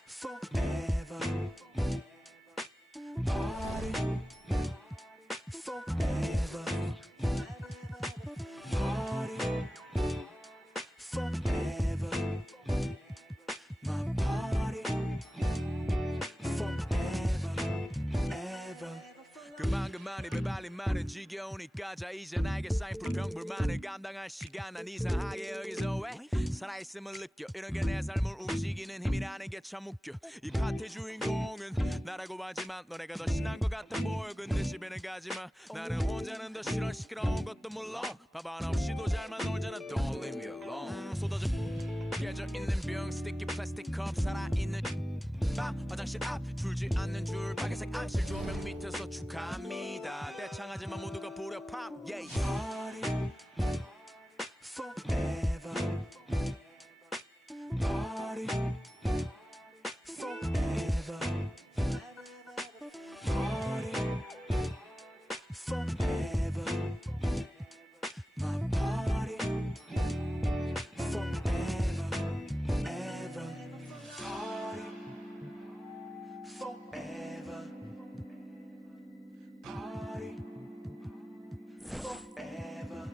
forever Party forever Party forever 그만 입에 발린 말은 지겨우니까 자 이제 나에게 쌓인 불평불만을 감당할 시간 난 이상하게 여기서 왜 살아있음을 느껴 이런 게 내 삶을 움직이는 힘이라는 게 참 웃겨 이 파티 주인공은 나라고 하지만 너네가 더 신난 것 같아 보여 근데 집에는 가지마 나는 혼자는 더 싫어 시끄러운 것도 물론 밥 하나 없이도 잘만 놀잖아 Don't leave me alone 쏟아져 깨져 있는 병 스티키 플라스틱 컵 살아있는 밤 화장실 앞 줄지 않는 줄 빨간색 암실 조명 밑에서 축하합니다 대창하지만 모두가 부려 팝 yeah. Party forever Party forever Party forever My party forever ever Party forever Party forever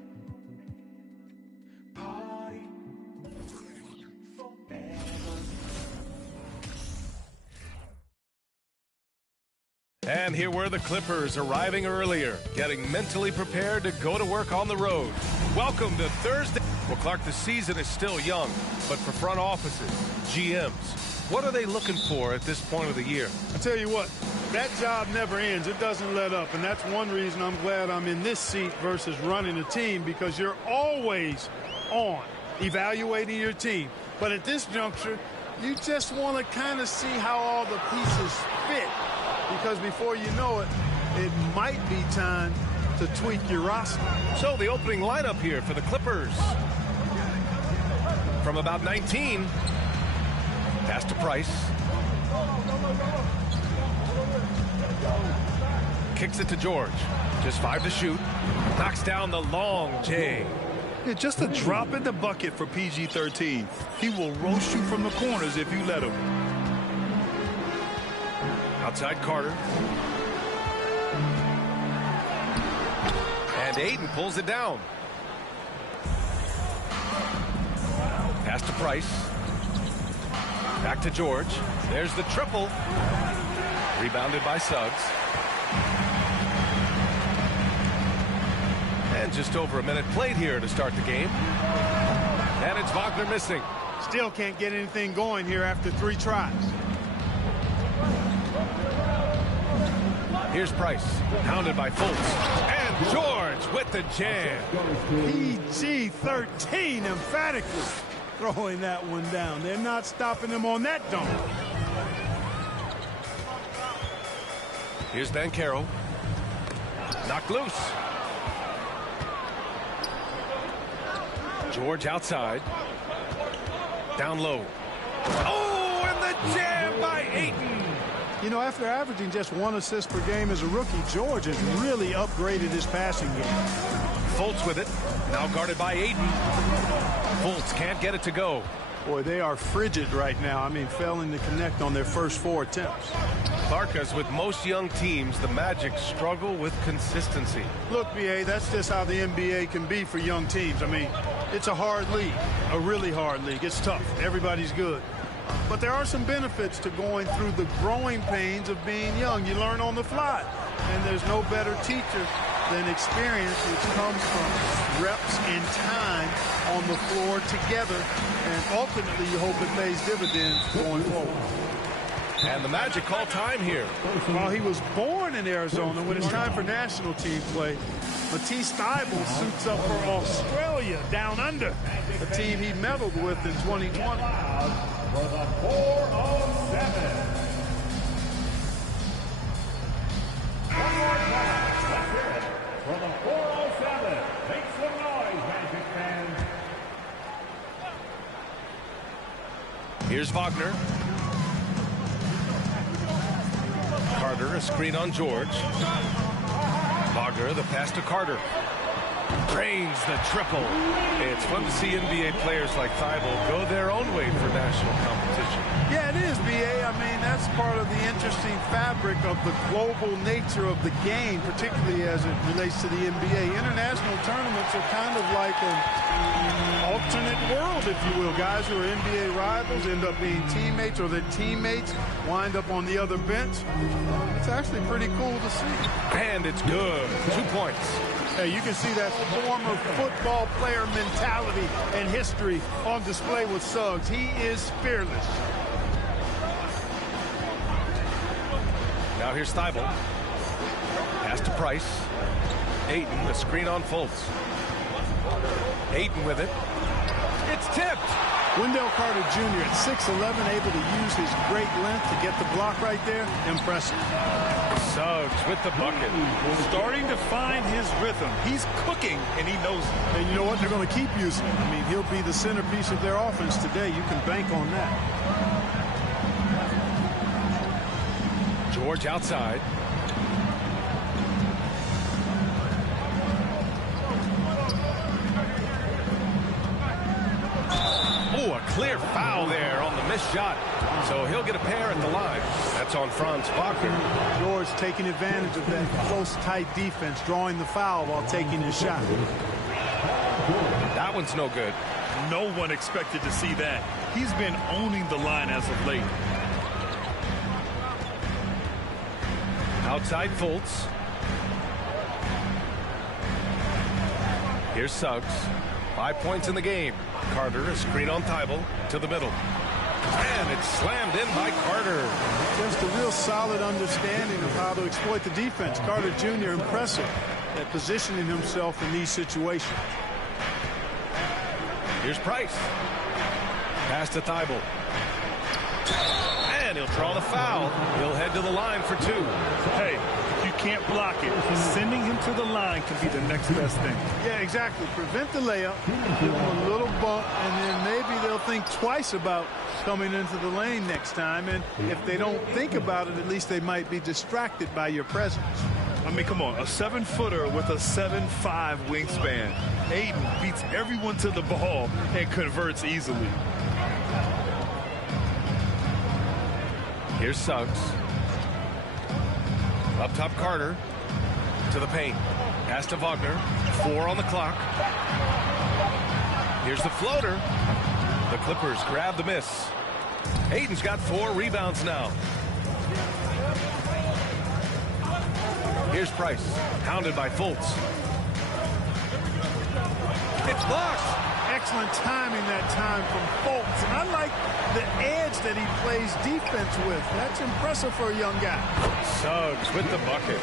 And here were the Clippers arriving earlier, getting mentally prepared to go to work on the road. Welcome to Thursday. Well, Clark, the season is still young, but for front offices, GMs, what are they looking for at this point of the year? I tell you what, that job never ends. It doesn't let up, and that's one reason I'm glad I'm in this seat versus running a team, because you're always on evaluating your team. But at this juncture, you just want to kind of see how all the pieces fit, because before you know it, it might be time to tweak your roster. So the opening lineup here for the Clippers. From about 19, pass to Price. Kicks it to George. Just 5 to shoot. Knocks down the long J. Yeah, just a drop in the bucket for PG-13. He will roast you from the corners if you let him. Outside Carter. And Ayton pulls it down. Pass to Price. Back to George. There's the triple. Rebounded by Suggs. And just over a minute played here to start the game. And it's Wagner missing. Still can't get anything going here after 3 tries. Here's Price. Hounded by Fultz. And George with the jam. PG-13 emphatically throwing that one down. They're not stopping him on that dunk. Here's Banchero. Knocked loose. George outside. Down low. Oh, and the jam by Ayton. You know, after averaging just 1 assist per game as a rookie, George has really upgraded his passing game. Fultz with it. Now guarded by Ayton. Fultz can't get it to go. Boy, they are frigid right now. I mean, failing to connect on their first 4 attempts. Clark, as with most young teams, the Magic struggle with consistency. Look, B.A., that's just how the NBA can be for young teams. I mean, it's a hard league, a really hard league. It's tough. Everybody's good. But there are some benefits to going through the growing pains of being young. You learn on the fly. And there's no better teacher than experience, which comes from reps and time on the floor together. And ultimately, you hope it pays dividends going forward. And the Magic call time here. While he was born in Arizona, when it's time for national team play, Matisse Thybulle suits up for Australia down under, a team he medaled with in 2020. For the 407. One more time. Let's hear it for the 407. Make some noise, Magic fans. Here's Wagner. Carter, a screen on George. Wagner, the pass to Carter. Drains the triple. It's fun to see NBA players like Thybulle go their own way for national competition. Yeah, it is, B.A. I mean, that's part of the interesting fabric of the global nature of the game, particularly as it relates to the NBA. International tournaments are kind of like an alternate world, if you will. Guys who are NBA rivals end up being teammates, or their teammates wind up on the other bench. It's actually pretty cool to see. And it's good. 2 points. Hey, you can see that former football player mentality and history on display with Suggs. He is fearless. Now here's Thybulle. Pass to Price. Ayton, the screen on Fultz. Ayton with it. It's tipped. Wendell Carter Jr. at 6'11", able to use his great length to get the block right there. Impressive. Suggs with the bucket. Starting to find his rhythm. He's cooking, and he knows it. And you know what? They're going to keep using him. I mean, he'll be the centerpiece of their offense today. You can bank on that. George outside. Oh, a clear foul there on the missed shot. So he'll get a pair at the line. That's on Franz Wagner. George taking advantage of that close, tight defense, drawing the foul while taking his shot. That one's no good. No one expected to see that. He's been owning the line as of late. Outside Fultz. Here's Suggs. 5 points in the game. Carter, a screen on Thibault to the middle. And it's slammed in by Carter. Just a real solid understanding of how to exploit the defense. Carter Jr. impressive at positioning himself in these situations. Here's Price. Pass to Thibault. And he'll draw the foul. He'll head to the line for 2. Hey, if you can't block it, sending him to the line can be the next best thing. Yeah, exactly. Prevent the layup, give them a little bump, and then maybe they'll think twice about coming into the lane next time. And if they don't think about it, at least they might be distracted by your presence. I mean, come on, a 7-footer with a 7'5" wingspan. Ayton beats everyone to the ball and converts easily. Here's Suggs. Up top, Carter. To the paint. Pass to Wagner. 4 on the clock. Here's the floater. The Clippers grab the miss. Ayton's got 4 rebounds now. Here's Price. Hounded by Fultz. It's blocked. Excellent timing that time from Fultz. And I like the edge that he plays defense with. That's impressive for a young guy. Suggs with the bucket.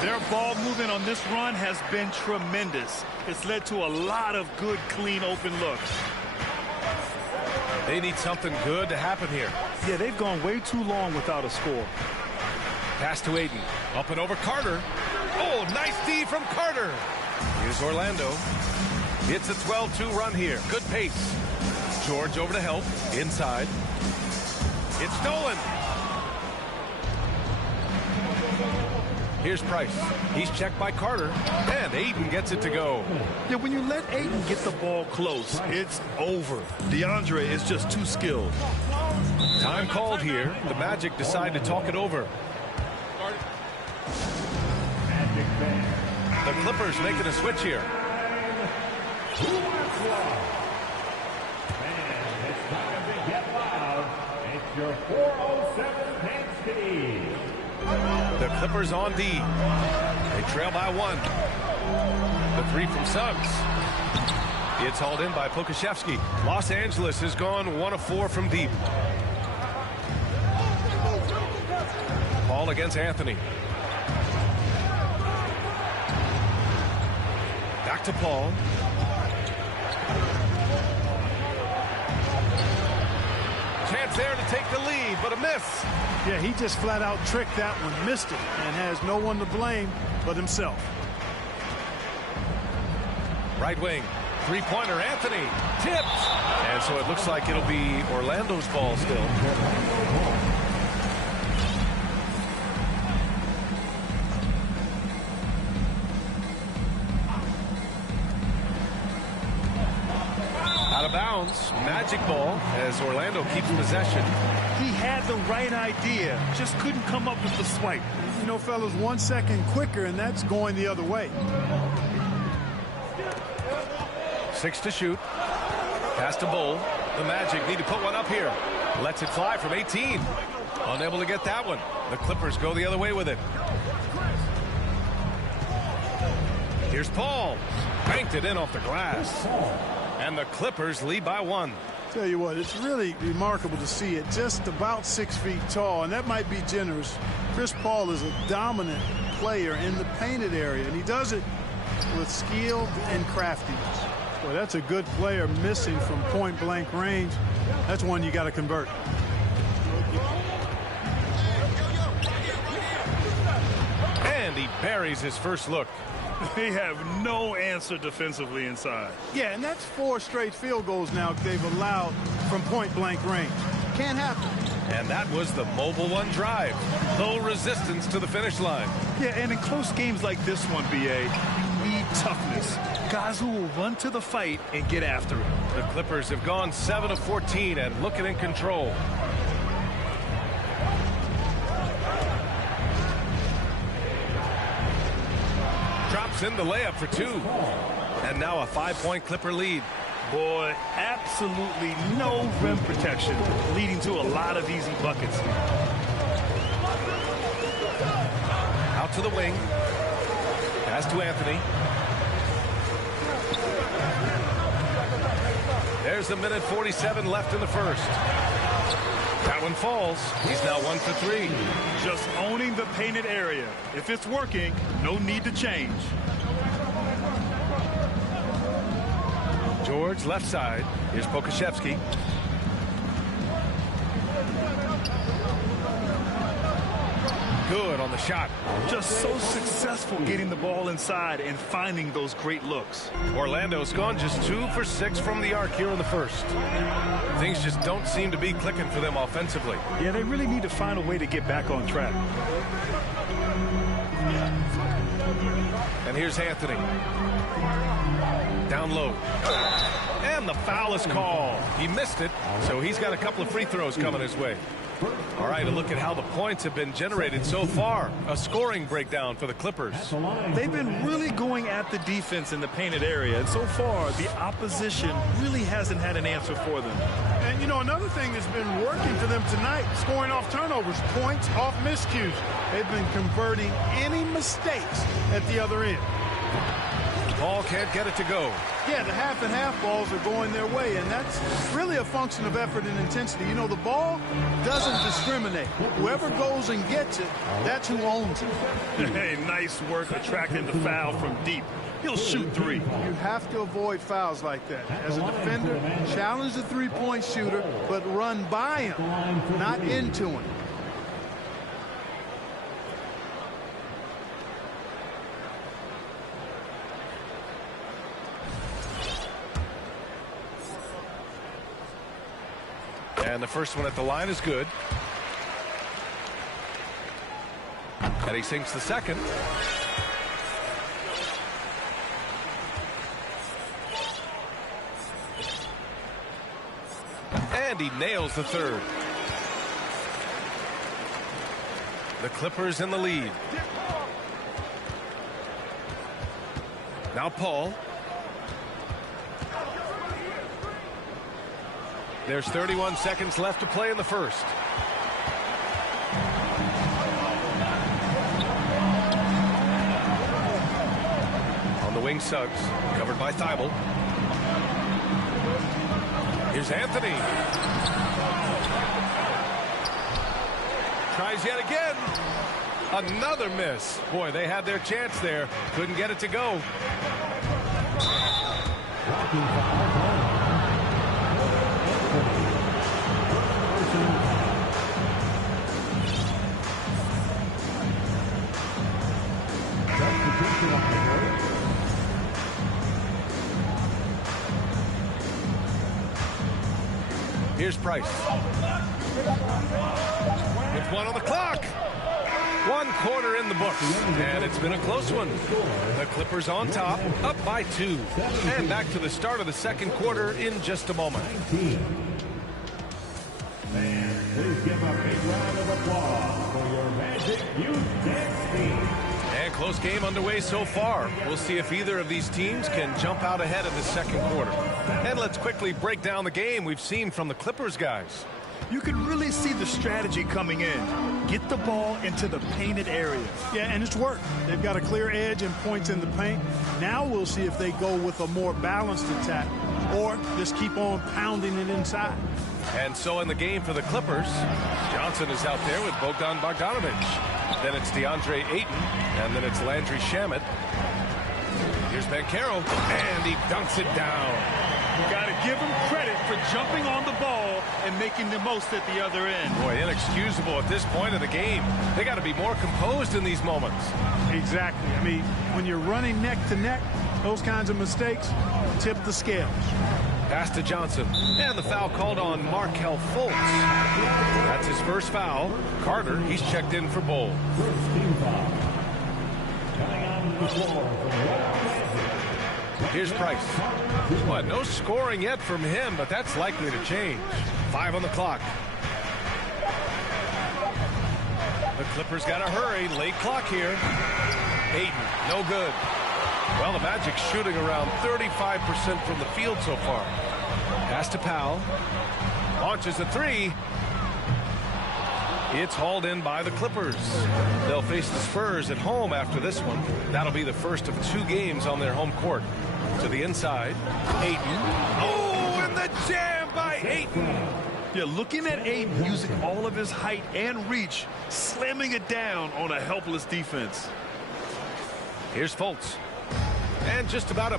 Their ball movement on this run has been tremendous. It's led to a lot of good, clean, open looks. They need something good to happen here. Yeah, they've gone way too long without a score. Pass to Ayton. Up and over Carter. Oh, nice D from Carter. Here's Orlando. It's a 12-2 run here. Good pace. George over to help. Inside. It's stolen. Here's Price. He's checked by Carter. And Ayton gets it to go. Yeah, when you let Ayton get the ball close, it's over. DeAndre is just too skilled. Time called here. The Magic decide to talk it over. The Clippers making a switch here. It's your 407 Paints. The Clippers on D. They trail by 1. The 3 from Suggs. It's hauled in by Pokusevski. Los Angeles has gone 1 of 4 from deep. Ball against Anthony. Back to Paul. Chance there to take the lead, but a miss. Yeah, he just flat out tricked that one, missed it, and has no one to blame but himself. Right wing, 3-pointer, Anthony, tipped. And so it looks like it'll be Orlando's ball still. Out of bounds, Magic ball as Orlando keeps possession. He had the right idea, just couldn't come up with the swipe. You know, fellas, 1 second quicker, and that's going the other way. 6 to shoot. Pass to Bull. The Magic need to put one up here. Lets it fly from 18. Unable to get that one. The Clippers go the other way with it. Here's Paul. Banked it in off the glass. And the Clippers lead by 1. Tell you what, it's really remarkable to see it. Just about 6 feet tall, and that might be generous. Chris Paul is a dominant player in the painted area, and he does it with skill and craftiness. Boy, that's a good player missing from point-blank range. That's one you got to convert. And he buries his first look. They have no answer defensively inside. Yeah, and that's 4 straight field goals now they've allowed from point-blank range. Can't happen. And that was the Mobile One drive. No resistance to the finish line. Yeah, and in close games like this one, B.A., you need toughness. Guys who will run to the fight and get after it. The Clippers have gone 7 of 14 and looking in control. Drops in the layup for 2. And now a 5-point Clipper lead. Boy, absolutely no rim protection, leading to a lot of easy buckets. to the wing. Pass to Anthony. There's a minute 47 left in the first. That one falls. He's now 1 for 3. Just owning the painted area. If it's working, no need to change. George, left side. Here's Pokusevski. Good on the shot. Just so successful getting the ball inside and finding those great looks. Orlando's gone just 2 for 6 from the arc here in the first. Things just don't seem to be clicking for them offensively. Yeah, they really need to find a way to get back on track. And here's Anthony. Down low. And the foul is called. He missed it, so he's got a couple of free throws coming his way. All right, a look at how the points have been generated so far. A scoring breakdown for the Clippers. They've been really going at the defense in the painted area, and so far the opposition really hasn't had an answer for them. And, you know, another thing that's been working for them tonight, scoring off turnovers, points off miscues. They've been converting any mistakes at the other end. Ball can't get it to go. Yeah, the half and half balls are going their way, and that's really a function of effort and intensity. You know, the ball doesn't discriminate. Whoever goes and gets it, that's who owns it. Hey, nice work attracting the foul from deep. He'll shoot 3. You have to avoid fouls like that. As a defender, challenge the three-point shooter, but run by him, not into him. And the first one at the line is good. And he sinks the second. And he nails the third. The Clippers in the lead. Now Paul. There's 31 seconds left to play in the first. On the wing, Suggs, covered by Thibault. Here's Anthony. Tries yet again. Another miss. Boy, they had their chance there. Couldn't get it to go. Here's Price. With 1 on the clock. 1 quarter in the books. And it's been a close one. The Clippers on top, up by 2. And back to the start of the second quarter in just a moment. And please give a big round of applause for your Magic Youth Dance Team. And close game underway so far. We'll see if either of these teams can jump out ahead in the second quarter. And let's quickly break down the game we've seen from the Clippers guys. You can really see the strategy coming in. Get the ball into the painted area. Yeah, and it's worked. They've got a clear edge and points in the paint. Now we'll see if they go with a more balanced attack or just keep on pounding it inside. And so in the game for the Clippers, Johnson is out there with Bogdan Bogdanovic. Then it's DeAndre Ayton, and then it's Landry Shamet. Here's Banchero, and he dunks it down. You got to give him credit for jumping on the ball and making the most at the other end. Boy, inexcusable at this point of the game. They got to be more composed in these moments. Exactly. I mean, when you're running neck to neck, those kinds of mistakes tip the scales. Pass to Johnson. And the foul called on Markelle Fultz. That's his first foul. Carter, he's checked in for Bowl. Here's Price. Well, no scoring yet from him, but that's likely to change. 5 on the clock. The Clippers got to hurry. Late clock here. Ayton, no good. Well, the Magic's shooting around 35% from the field so far. Pass to Powell. Launches a 3. It's hauled in by the Clippers. They'll face the Spurs at home after this one. That'll be the first of 2 games on their home court. To the inside, Ayton. Oh, and the jam by Ayton. Yeah, looking at Ayton using all of his height and reach, slamming it down on a helpless defense. Here's Fultz. And just about a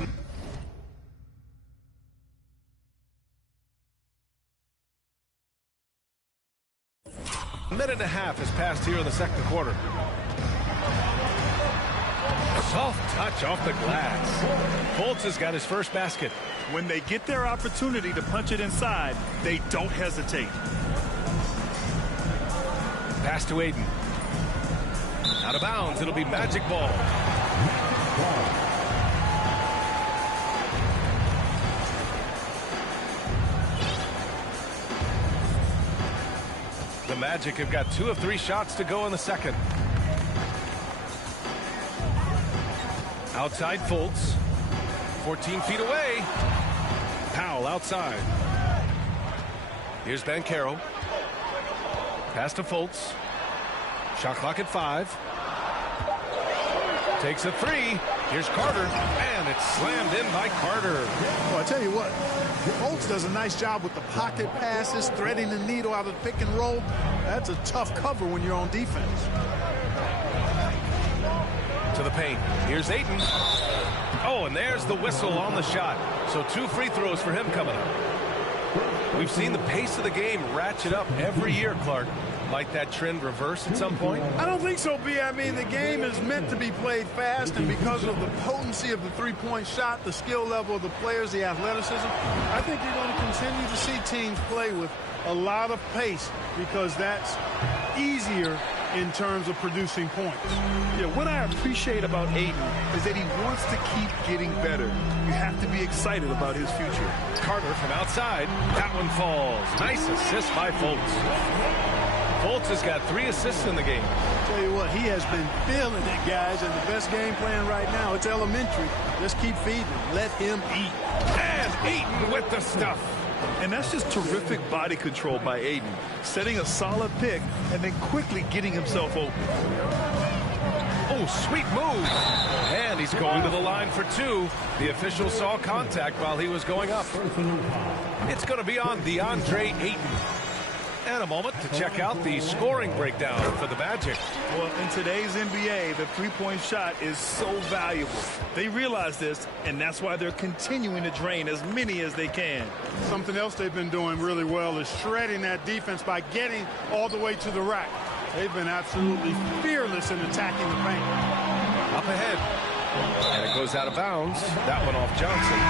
minute and a half has passed here in the second quarter. Soft touch off the glass. Fultz has got his first basket. When they get their opportunity to punch it inside, they don't hesitate. Pass to Ayton. Out of bounds. It'll be Magic ball. The Magic have got 2 of 3 shots to go in the second. Outside Fultz. 14 feet away. Powell outside. Here's Banchero. Pass to Fultz. Shot clock at 5. Takes a 3. Here's Carter. And it's slammed in by Carter. Well, I tell you what, Fultz does a nice job with the pocket passes, threading the needle out of the pick and roll. That's a tough cover when you're on defense. To the paint. Here's Ayton. Oh, and there's the whistle on the shot. So 2 free throws for him coming up. We've seen the pace of the game ratchet up every year, Clark. Might that trend reverse at some point? I don't think so, B. I mean, the game is meant to be played fast, and because of the potency of the three-point shot, the skill level of the players, the athleticism, I think you're going to continue to see teams play with a lot of pace because that's easier in terms of producing points. Yeah, what I appreciate about Ayton is that he wants to keep getting better. You have to be excited about his future. Carter from outside. That one falls. Nice assist by Fultz. Fultz has got 3 assists in the game. Tell you what, he has been feeling it, guys, and the best game plan right now, it's elementary. Just keep feeding him. Let him eat. And Ayton with the stuff. And that's just terrific body control by Ayton, setting a solid pick and then quickly getting himself open. Oh, sweet move. And he's going to the line for 2. The official saw contact while he was going up. It's going to be on DeAndre Ayton. And a moment to check out the scoring breakdown for the Magic. Well, in today's NBA, the three-point shot is so valuable. They realize this, and that's why they're continuing to drain as many as they can. Something else they've been doing really well is shredding that defense by getting all the way to the rack. They've been absolutely fearless in attacking the paint. Up ahead. And it goes out of bounds. That one off Johnson.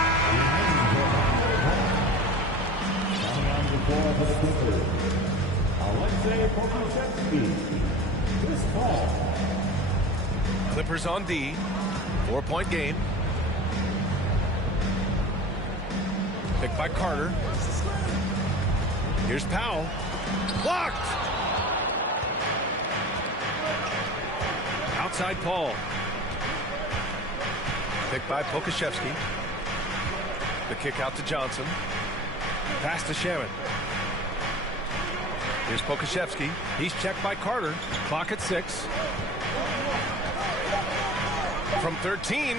Clippers on D. 4-point game. Picked by Carter. Here's Powell. Blocked! Outside Paul. Picked by Pokusevski. The kick out to Johnson. Pass to Shaman. Here's Pokusevski. He's checked by Carter. Clock at 6. From 13.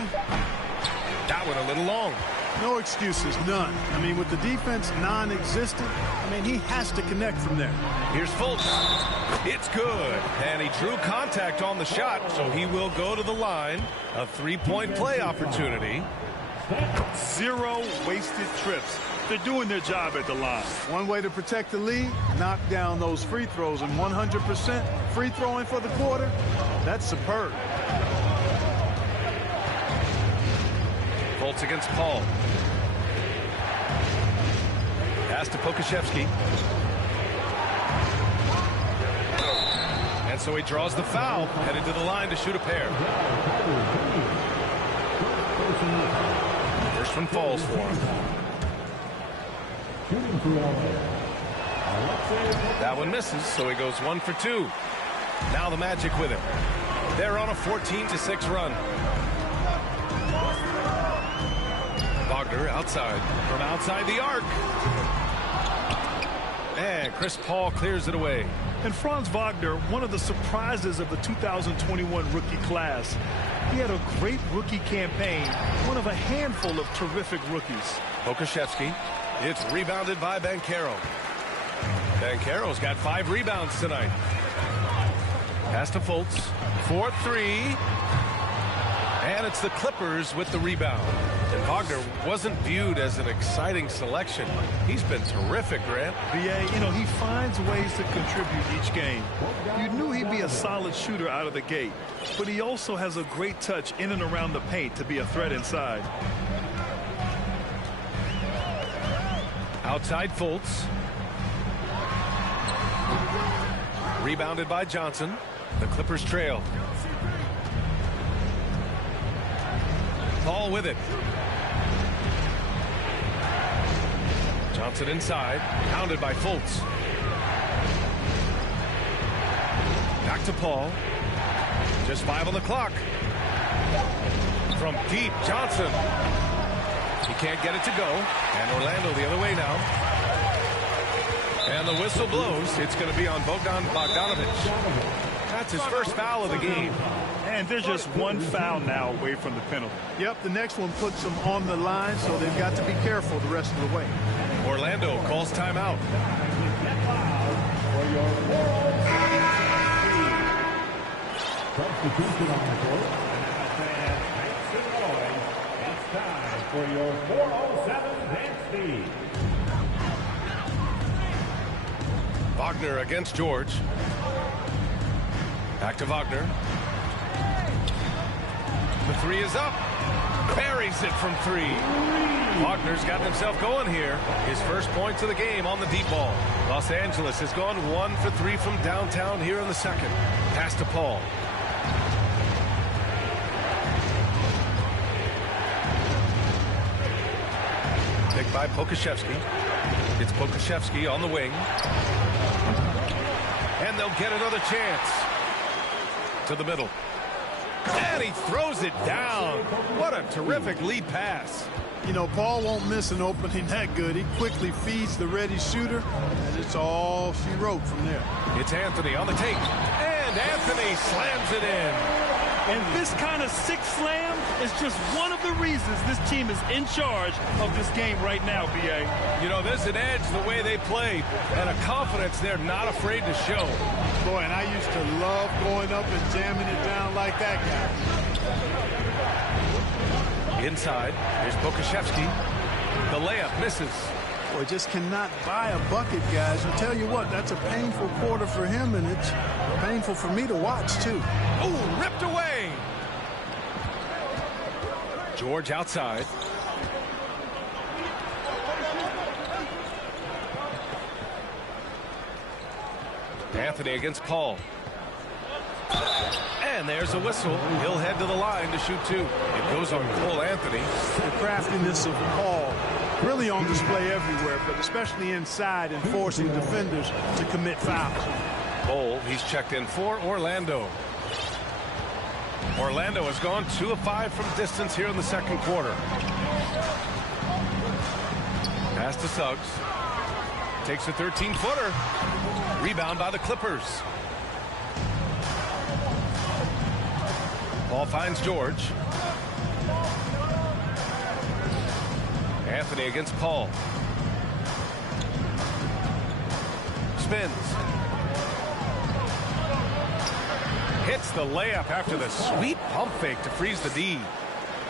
That one a little long. No excuses, none. I mean, with the defense non-existent, I mean, he has to connect from there. Here's Fultz. It's good. And he drew contact on the shot, so he will go to the line. A 3-point play opportunity. 0 wasted trips. They're doing their job at the line. One way to protect the lead, knock down those free throws, and 100% free throwing for the quarter, that's superb. Fultz against Paul. Pass to Pokusevski. And so he draws the foul, headed to the line to shoot a pair. First one falls for him. That one misses, so he goes 1 for 2. Now the Magic with it. They're on a 14-6 run. Wagner outside, from outside the arc. And Chris Paul clears it away. And Franz Wagner, one of the surprises of the 2021 rookie class. He had a great rookie campaign, one of a handful of terrific rookies. Pokusevski. It's rebounded by Banchero. Banchero's got 5 rebounds tonight. Pass to Fultz. 4-3. And it's the Clippers with the rebound. And Wagner wasn't viewed as an exciting selection. He's been terrific, Grant. BA, you know, he finds ways to contribute each game. You knew he'd be a solid shooter out of the gate, but he also has a great touch in and around the paint to be a threat inside. Outside Fultz. Rebounded by Johnson. The Clippers trail. Paul with it. Johnson inside. Pounded by Fultz. Back to Paul. Just 5 on the clock. From deep, Johnson. He can't get it to go. And Orlando the other way now. And the whistle blows. It's going to be on Bogdan Bogdanović. That's his first foul of the game. And there's just one foul now away from the penalty. Yep, the next one puts them on the line, so they've got to be careful the rest of the way. Orlando calls timeout. Substitution on the court. Make some noise. It's time for your 407 dance speed. Wagner against George. Back to Wagner. The 3 is up. Buries it from 3. Wagner's gotten himself going here. His first points of the game on the deep ball. Los Angeles has gone 1 for 3 from downtown here in the second. Pass to Paul. Picked by Pokusevski. It's Pokusevski on the wing. And they'll get another chance. To the middle. And he throws it down. What a terrific lead pass. You know, Paul won't miss an opening that good. He quickly feeds the ready shooter, and it's all she wrote from there. It's Anthony on the take. And Anthony slams it in. And this kind of sick slam is just one of the reasons this team is in charge of this game right now, B.A. You know, there's an edge the way they play and a confidence they're not afraid to show. Boy, and I used to love going up and jamming it down like that guy. Inside, here's Pokusevski. The layup misses. Boy, just cannot buy a bucket, guys. I'll tell you what, that's a painful quarter for him, and it's painful for me to watch, too. Oh, ripped away. George outside. Anthony against Paul. And there's a whistle. He'll head to the line to shoot 2. It goes on Cole Anthony. The craftiness of Paul really on display everywhere, but especially inside and forcing defenders to commit fouls. Cole, he's checked in for Orlando. Orlando has gone 2 of 5 from distance here in the second quarter. Pass to Suggs. Takes a 13-footer. Rebound by the Clippers. Ball finds George. Anthony against Paul. Spins. Hits the layup after the sweet pump fake to freeze the D.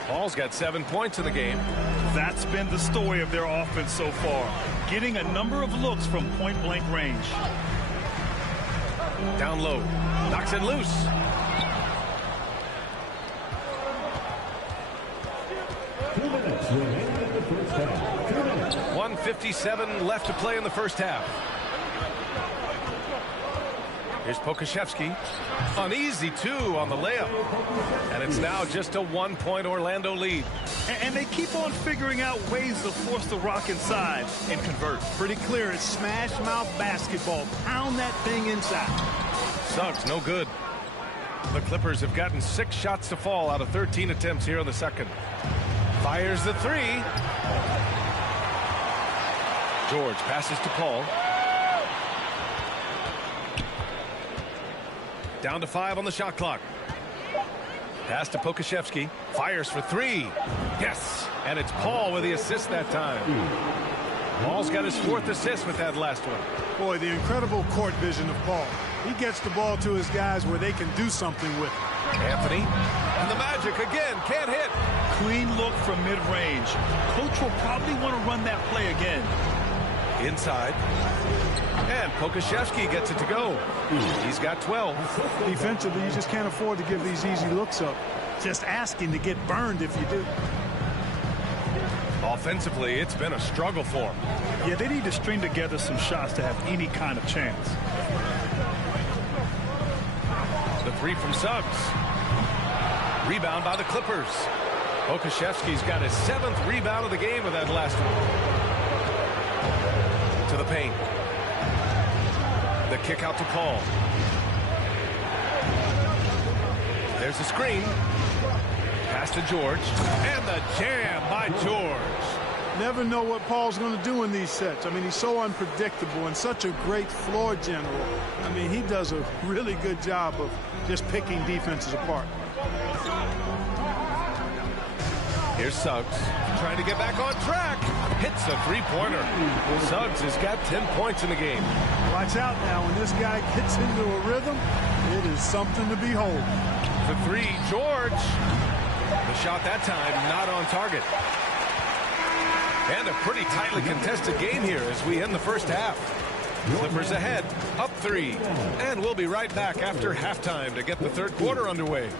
Paul's got 7 points in the game. That's been the story of their offense so far. Getting a number of looks from point-blank range. Down low. Knocks it loose. Remaining in the first half. 2 minutes. 1:57 left to play in the first half. Here's Pokusevski. An easy 2 on the layup. And it's now just a 1-point Orlando lead. And they keep on figuring out ways to force the rock inside and convert. Pretty clear. It's smash mouth basketball. Pound that thing inside. Suggs, no good. The Clippers have gotten 6 shots to fall out of 13 attempts here in the second. Fires the 3. George passes to Paul. Down to 5 on the shot clock. Pass to Pokusevski. Fires for 3. Yes. And it's Paul with the assist that time. Paul's got his 4th assist with that last one. Boy, the incredible court vision of Paul. He gets the ball to his guys where they can do something with it. Anthony. And the Magic again. Can't hit. Clean look from mid-range. Coach will probably want to run that play again. Inside. And Pokusevski gets it to go. He's got 12. Defensively, you just can't afford to give these easy looks up. Just asking to get burned if you do. Offensively, it's been a struggle for him. Yeah, they need to string together some shots to have any kind of chance. The 3 from Suggs. Rebound by the Clippers. Pokusevski's got his 7th rebound of the game with that last one. To the paint. The kick out to Paul. There's a screen. Pass to George. And the jam by George. Never know what Paul's going to do in these sets. I mean, he's so unpredictable and such a great floor general. I mean, he does a really good job of just picking defenses apart. Here's Suggs trying to get back on track. Hits a 3-pointer. Suggs has got 10 points in the game. Watch out now. When this guy gets into a rhythm, it is something to behold. The 3, George. The shot that time not on target. And a pretty tightly contested game here as we end the first half. Clippers ahead, up 3. And we'll be right back after halftime to get the third quarter underway.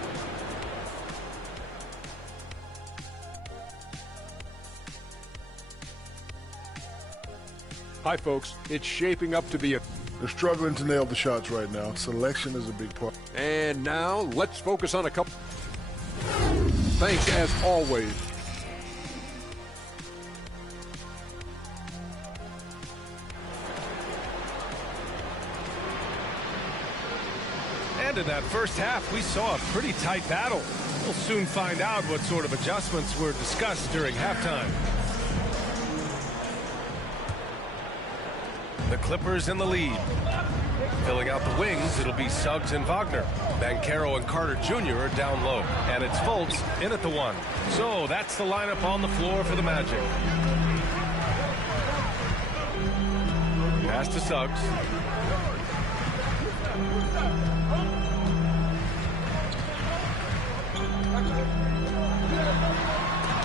Hi, folks. It's shaping up to be a... They're struggling to nail the shots right now. Selection is a big part. And now, let's focus on a couple... Thanks, as always. And in that first half, we saw a pretty tight battle. We'll soon find out what sort of adjustments were discussed during halftime. The Clippers in the lead. Filling out the wings, it'll be Suggs and Wagner. Banchero and Carter Jr. are down low. And it's Fultz in at the 1. So that's the lineup on the floor for the Magic. Pass to Suggs.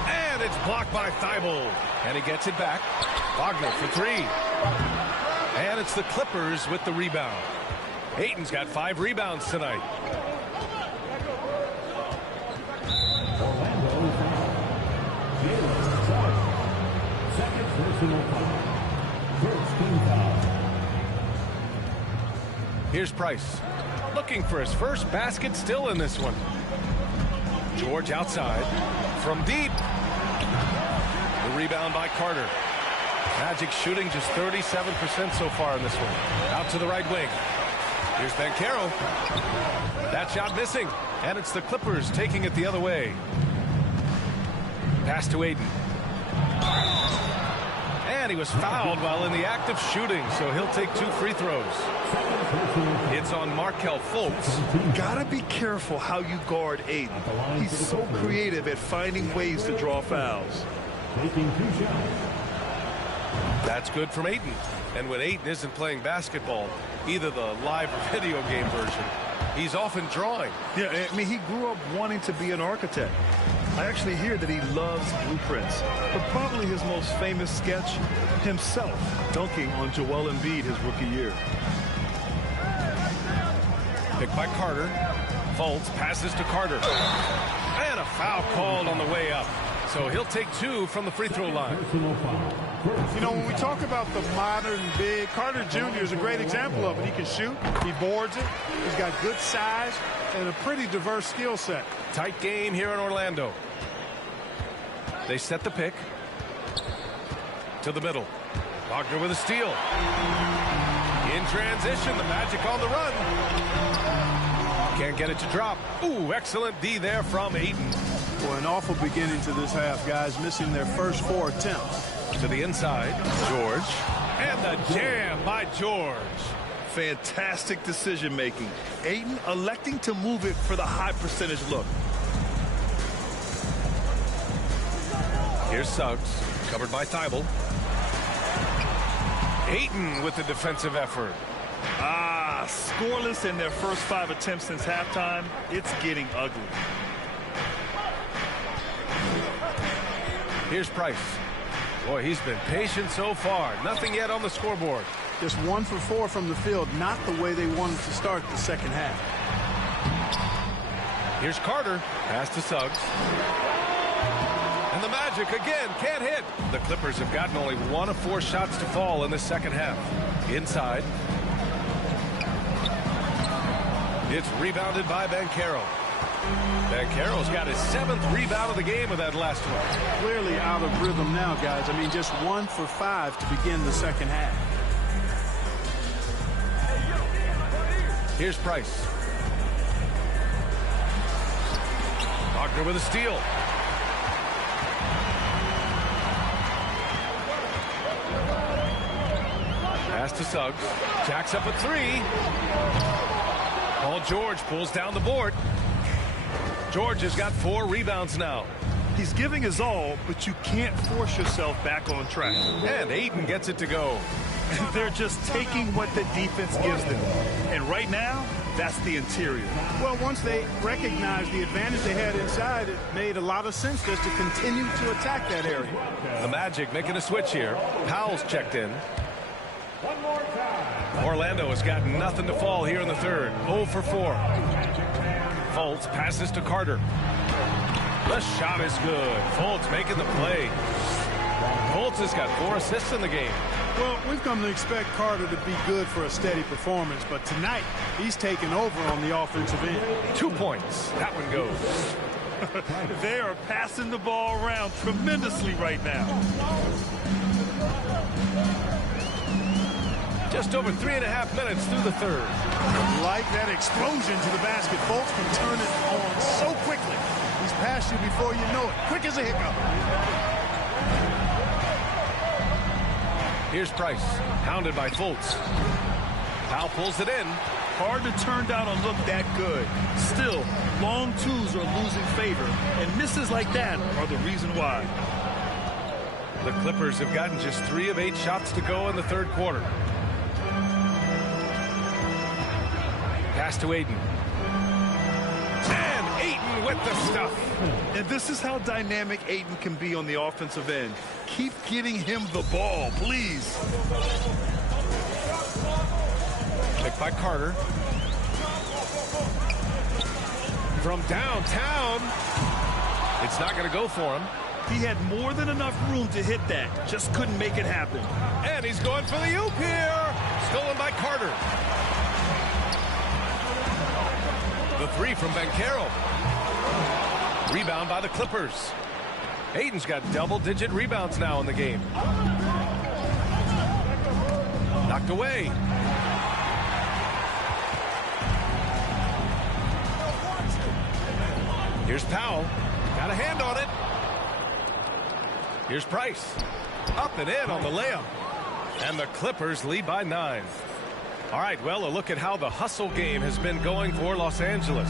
And it's blocked by Thibault. And he gets it back. Wagner for 3. And it's the Clippers with the rebound. Ayton's got 5 rebounds tonight. Here's Price. Looking for his first basket, still in this one. George outside. From deep. The rebound by Carter. Magic shooting just 37% so far in this one. Out to the right wing. Here's Banchero. That shot missing. And it's the Clippers taking it the other way. Pass to Ayton. And he was fouled while in the act of shooting, so he'll take 2 free throws. It's on Markelle Fultz. Gotta be careful how you guard Ayton. He's so creative at finding ways to draw fouls. That's good from Ayton. And when Ayton isn't playing basketball, either the live or video game version, he's often drawing. Yeah, I mean, he grew up wanting to be an architect. I actually hear that he loves blueprints. But probably his most famous sketch, himself dunking on Joel Embiid his rookie year. Picked by Carter. Fultz passes to Carter. And a foul called on the way up. So he'll take 2 from the free throw line. You know, when we talk about the modern big, Carter Jr. is a great example of it. He can shoot, he boards it, he's got good size, and a pretty diverse skill set. Tight game here in Orlando. They set the pick. To the middle. Wagner with a steal. In transition, the Magic on the run. Can't get it to drop. Ooh, excellent D there from Ayton. Boy, an awful beginning to this half, guys, missing their first 4 attempts. To the inside, George. And the jam by George. Fantastic decision-making. Ayton electing to move it for the high percentage look. Here's Suggs, covered by Thibault. Ayton with the defensive effort. Scoreless in their first 5 attempts since halftime. It's getting ugly. Here's Price. Boy, he's been patient so far. Nothing yet on the scoreboard. Just 1 for 4 from the field, not the way they wanted to start the second half. Here's Carter. Pass to Suggs. And the Magic again can't hit. The Clippers have gotten only 1 of 4 shots to fall in the second half. Inside. It's rebounded by Banchero. Banchero's got his 7th rebound of the game with that last one. Clearly out of rhythm now, guys. I mean, just 1 for 5 to begin the second half. Here's Price. Wagner with a steal. Pass to Suggs. Jacks up a 3. Paul George pulls down the board. George has got 4 rebounds now. He's giving his all, but you can't force yourself back on track. And Ayton gets it to go. They're just taking what the defense gives them. And right now, that's the interior. Well, once they recognized the advantage they had inside, it made a lot of sense just to continue to attack that area. The Magic making a switch here. Powell's checked in. Orlando has got nothing to fall here in the third. 0 for 4. Fultz passes to Carter. The shot is good. Fultz making the play. Fultz has got 4 assists in the game. Well, we've come to expect Carter to be good for a steady performance, but tonight he's taken over on the offensive end. 2 points. That one goes. They are passing the ball around tremendously right now. Just over 3.5 minutes through the third. Like that explosion to the basket. Fultz can turn it on so quickly. He's past you before you know it. Quick as a hiccup. Here's Price. Hounded by Fultz. Powell pulls it in. Hard to turn down a look that good. Still, long twos are losing favor, and misses like that are the reason why. The Clippers have gotten just 3 of 8 shots to go in the third quarter. Pass to Ayton. And Ayton with the stuff. And this is how dynamic Ayton can be on the offensive end. Keep getting him the ball, please. Picked by Carter. From downtown. It's not going to go for him. He had more than enough room to hit that. Just couldn't make it happen. And he's going for the oop here. Stolen by Carter. The 3 from Banchero. Rebound by the Clippers. Ayton's got double-digit rebounds now in the game. Knocked away. Here's Powell. Got a hand on it. Here's Price. Up and in on the layup. And the Clippers lead by 9. All right, well, a look at how the hustle game has been going for Los Angeles.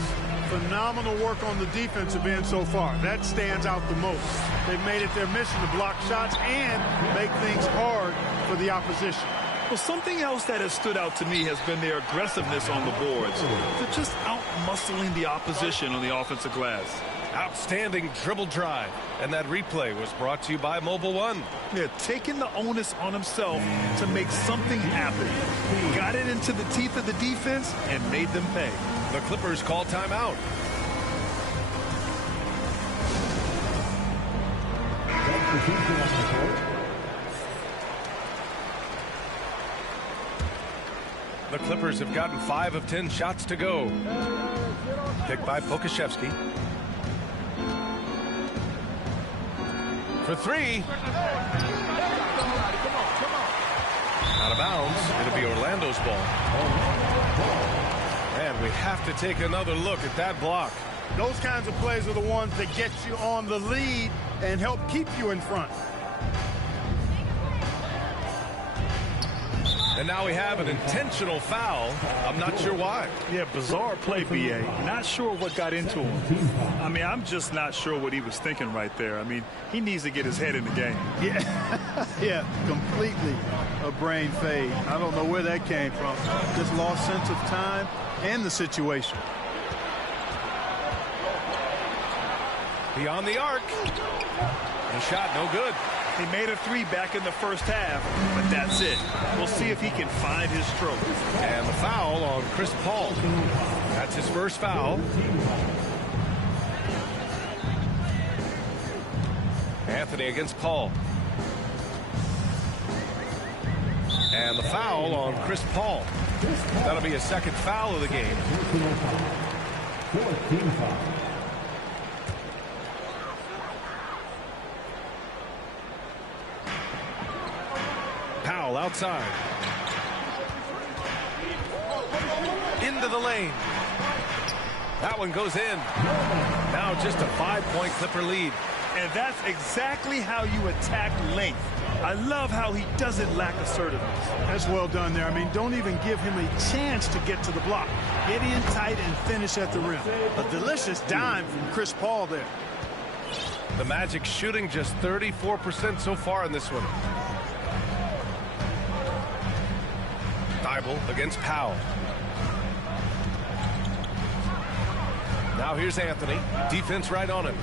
Phenomenal work on the defensive end so far. That stands out the most. They've made it their mission to block shots and make things hard for the opposition. Well, something else that has stood out to me has been their aggressiveness on the boards. They're just out-muscling the opposition on the offensive glass. Outstanding dribble drive. And that replay was brought to you by Mobile One. Yeah, taking the onus on himself to make something happen. He got it into the teeth of the defense and made them pay. The Clippers call timeout. The Clippers have gotten 5 of 10 shots to go. Picked by Pokusevski. For 3. Out of bounds. It'll be Orlando's ball. And we have to take another look at that block. Those kinds of plays are the ones that get you on the lead and help keep you in front. And now we have an intentional foul. I'm not sure why. Yeah, bizarre play, B.A. Not sure what got into him. I mean, I'm just not sure what he was thinking right there. I mean, he needs to get his head in the game. Yeah, yeah, completely a brain fade. I don't know where that came from. Just lost sense of time and the situation. Beyond the arc. The shot no good. He made a three back in the first half, but that's it. We'll see if he can find his stroke. And the foul on Chris Paul. That's his first foul. Anthony against Paul. And the foul on Chris Paul. That'll be his second foul of the game. 14 foul. Powell outside. Into the lane. That one goes in. Now just a 5-point Clipper lead. And that's exactly how you attack length. I love how he doesn't lack assertiveness. That's well done there. I mean, don't even give him a chance to get to the block. Get in tight and finish at the rim. A delicious dime from Chris Paul there. The Magic shooting just 34% so far in this one. Thibault against Powell. Now here's Anthony. Defense right on him.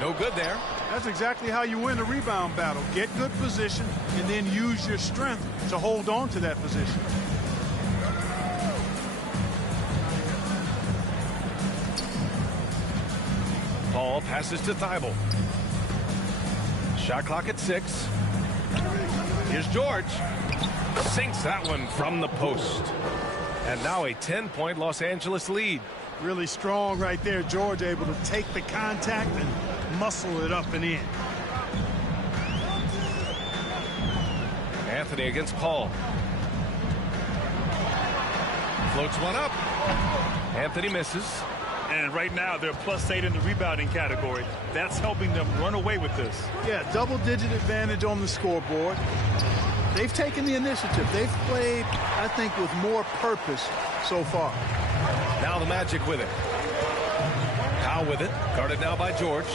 No good there. That's exactly how you win a rebound battle. Get good position and then use your strength to hold on to that position. Paul passes to Thibault. Shot clock at 6. Here's George. Sinks that one from the post. And now a 10-point Los Angeles lead. Really strong right there. George able to take the contact and muscle it up and in. Anthony against Paul. Floats one up. Anthony misses. And right now they're +8 in the rebounding category. That's helping them run away with this. Yeah, double-digit advantage on the scoreboard. They've taken the initiative. They've played, I think, with more purpose so far. Now the Magic with it. Powell with it. Guarded now by George.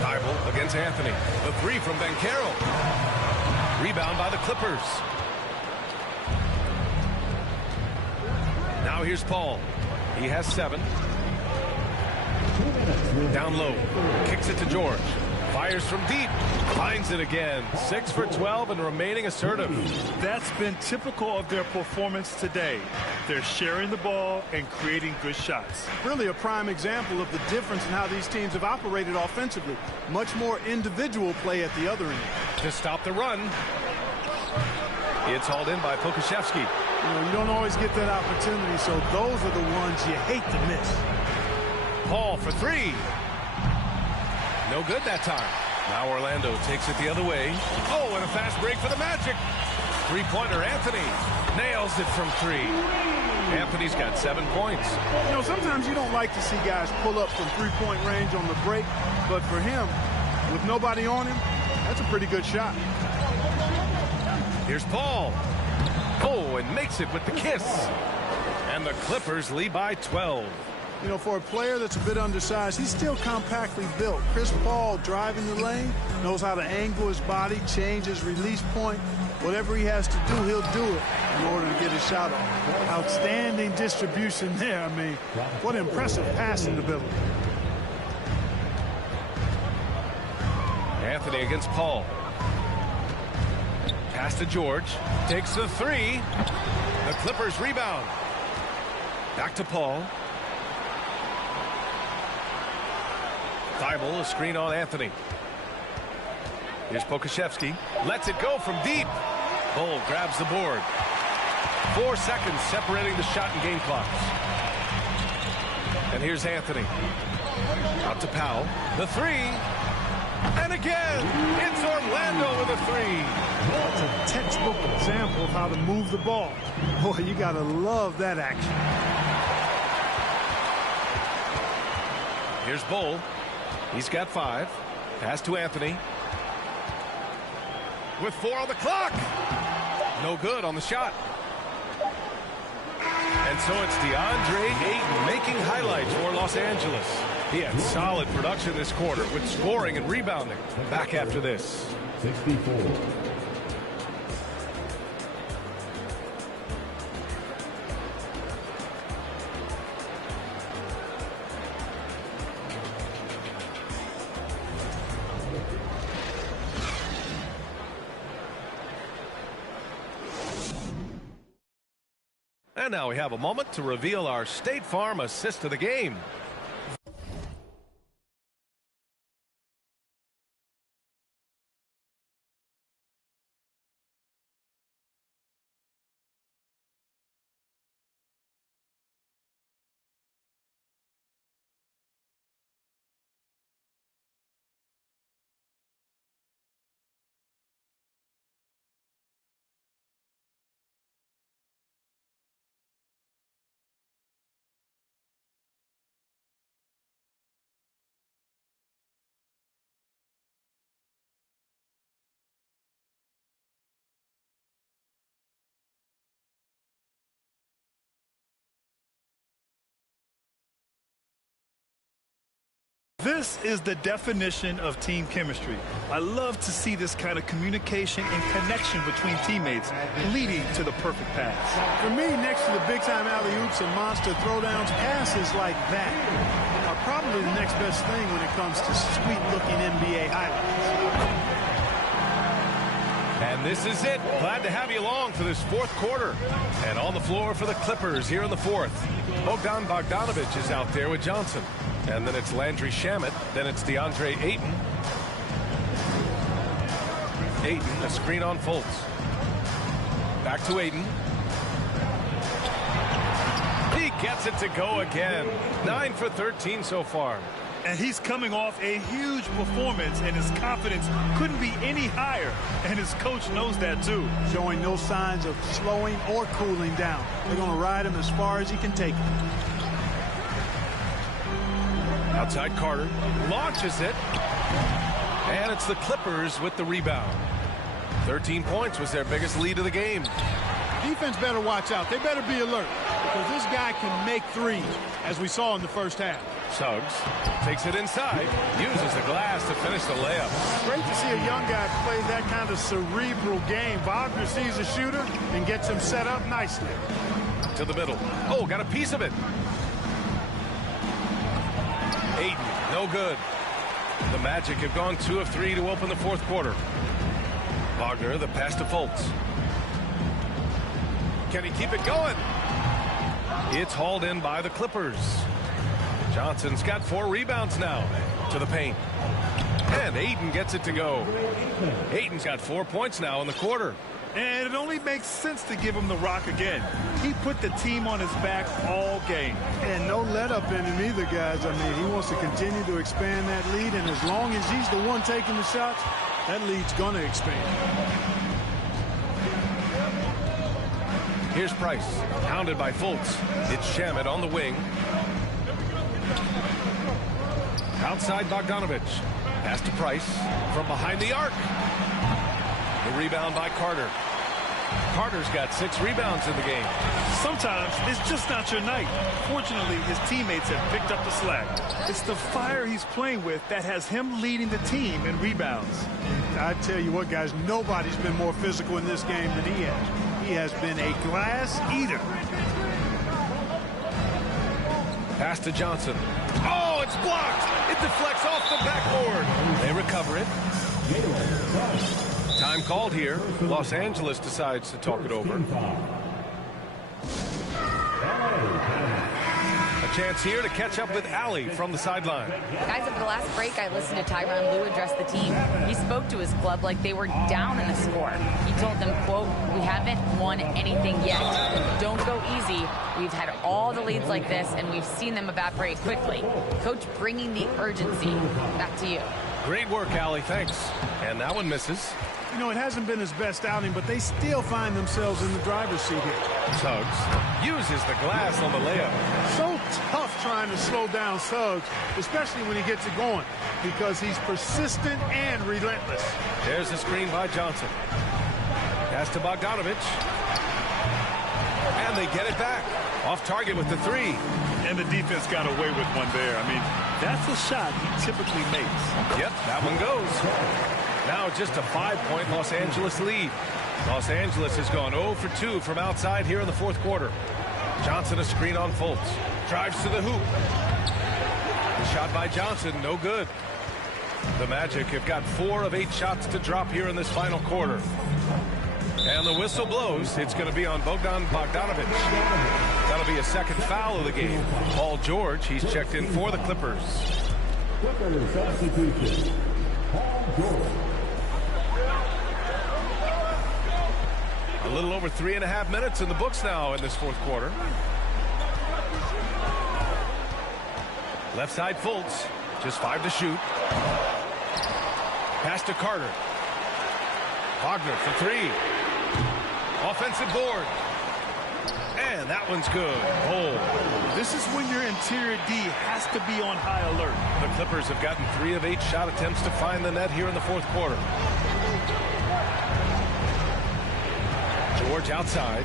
Thibault against Anthony. The three from Banchero. Rebound by the Clippers. Now here's Paul. He has 7. Down low. Kicks it to George. Fires from deep. Finds it again. 6 for 12 and remaining assertive. That's been typical of their performance today. They're sharing the ball and creating good shots. Really a prime example of the difference in how these teams have operated offensively. Much more individual play at the other end. To stop the run. It's hauled in by Pokusevski. You know, you don't always get that opportunity, so those are the ones you hate to miss. Paul for 3. No good that time. Now Orlando takes it the other way. Oh, and a fast break for the Magic. Three-pointer Anthony nails it from 3. Anthony's got 7 points. You know, sometimes you don't like to see guys pull up from three-point range on the break, but for him, with nobody on him, that's a pretty good shot. Here's Paul. Oh, and makes it with the kiss. And the Clippers lead by 12. You know, for a player that's a bit undersized, he's still compactly built. Chris Paul driving the lane, knows how to angle his body, change his release point. Whatever he has to do, he'll do it in order to get his shot off. Outstanding distribution there. I mean, what impressive passing ability. Anthony against Paul. Pass to George. Takes the 3. The Clippers rebound. Back to Paul. Thibault, a screen on Anthony. Here's Pokusevski. Lets it go from deep. Bull grabs the board. 4 seconds separating the shot and game clocks. And here's Anthony. Out to Powell. The 3. And again, it's Orlando with a 3. That's a textbook example of how to move the ball. Boy, you got to love that action. Here's Bull. He's got 5. Pass to Anthony. With 4 on the clock. No good on the shot. And so it's DeAndre Ayton making highlights for Los Angeles. He had solid production this quarter with scoring and rebounding. Back after this. 64. And now we have a moment to reveal our State Farm assist of the game. This is the definition of team chemistry. I love to see this kind of communication and connection between teammates leading to the perfect pass. For me, next to the big-time alley-oops and monster throwdowns, passes like that are probably the next best thing when it comes to sweet-looking NBA highlights. And this is it. Glad to have you along for this fourth quarter. And on the floor for the Clippers here in the fourth. Bogdan Bogdanović is out there with Johnson. And then it's Landry Shamet. Then it's DeAndre Ayton. Ayton, a screen on Fultz. Back to Ayton. He gets it to go again. 9 for 13 so far. And he's coming off a huge performance, and his confidence couldn't be any higher. And his coach knows that, too. Showing no signs of slowing or cooling down. They're going to ride him as far as he can take him. Outside Carter. Launches it. And it's the Clippers with the rebound. 13 points was their biggest lead of the game. Defense better watch out. They better be alert because this guy can make threes, as we saw in the first half. Suggs takes it inside, uses the glass to finish the layup. Great to see a young guy play that kind of cerebral game. Wagner sees a shooter and gets him set up nicely. To the middle. Oh, got a piece of it. Ayton, no good. The Magic have gone 2 of 3 to open the fourth quarter. Wagner, the pass to Fultz. Can he keep it going? It's hauled in by the Clippers. Johnson's got 4 rebounds now to the paint. And Ayton gets it to go. Ayton's got 4 points now in the quarter. And it only makes sense to give him the rock again. He put the team on his back all game. And no let up in him either, guys. I mean, he wants to continue to expand that lead, and as long as he's the one taking the shots, that lead's going to expand. Here's Price, hounded by Fultz. It's Shamet on the wing. Outside Bogdanović. Pass to Price from behind the arc. The rebound by Carter. Carter's got 6 rebounds in the game. Sometimes it's just not your night. Fortunately, his teammates have picked up the slack. It's the fire he's playing with that has him leading the team in rebounds. I tell you what, guys, nobody's been more physical in this game than he has. He has been a glass eater. Pass to Johnson. Oh, it's blocked. It deflects off the backboard. They recover it. Time called here. Los Angeles decides to talk it over. A chance here to catch up with Allie from the sideline. Guys, over the last break, I listened to Tyronn Lue address the team. He spoke to his club like they were down in the score. He told them, quote, "We haven't won anything yet. Don't go easy. We've had all the leads like this, and we've seen them evaporate quickly." Coach bringing the urgency. Back to you. Great work, Allie. Thanks. And that one misses. You know, it hasn't been his best outing, but they still find themselves in the driver's seat here. Suggs uses the glass on the layup. So tough trying to slow down Suggs, especially when he gets it going, because he's persistent and relentless. There's the screen by Johnson. Pass to Bogdanovich. And they get it back. Off target with the three. And the defense got away with one there. I mean, that's a shot he typically makes. Yep, that one goes. Now just a 5-point Los Angeles lead. Los Angeles has gone 0 for 2 from outside here in the fourth quarter. Johnson a screen on Fultz. Drives to the hoop. The shot by Johnson, no good. The Magic have got 4 of 8 shots to drop here in this final quarter. And the whistle blows. It's going to be on Bogdan Bogdanovich. That'll be a second foul of the game. Paul George, he's checked in for the Clippers. Clippers substitution. Paul George. A little over 3.5 minutes in the books now in this fourth quarter. Left side Fultz, just 5 to shoot. Pass to Carter. Wagner for 3. Offensive board. And that one's good. Oh. This is when your interior D has to be on high alert. The Clippers have gotten 3 of 8 shot attempts to find the net here in the fourth quarter. George outside.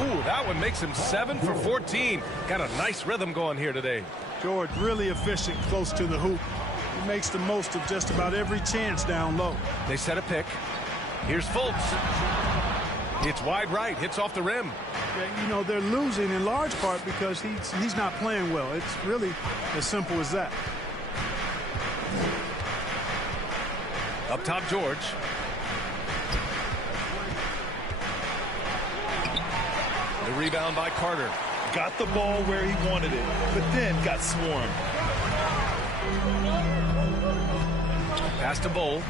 Ooh, that one makes him 7 for 14. Got a nice rhythm going here today. George really efficient close to the hoop. He makes the most of just about every chance down low. They set a pick. Here's Fultz. It's wide right, hits off the rim. You know, they're losing in large part because he's not playing well. It's really as simple as that. Up top, George. The rebound by Carter. Got the ball where he wanted it, but then got swarmed. Pass to Bull.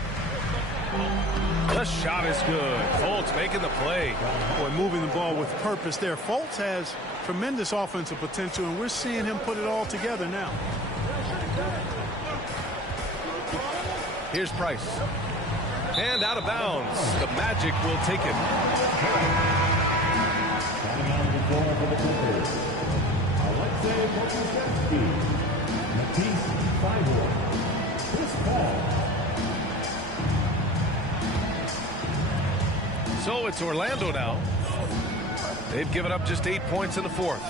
The shot is good. Fultz making the play. Boy, moving the ball with purpose there. Fultz has tremendous offensive potential, and we're seeing him put it all together now. Here's Price. And out of bounds. The Magic will take it. Standing on the floor for the Clippers, Alexei Pokusevski, Matisse Thybulle, Chris Paul. So it's Orlando now. They've given up just 8 points in the fourth.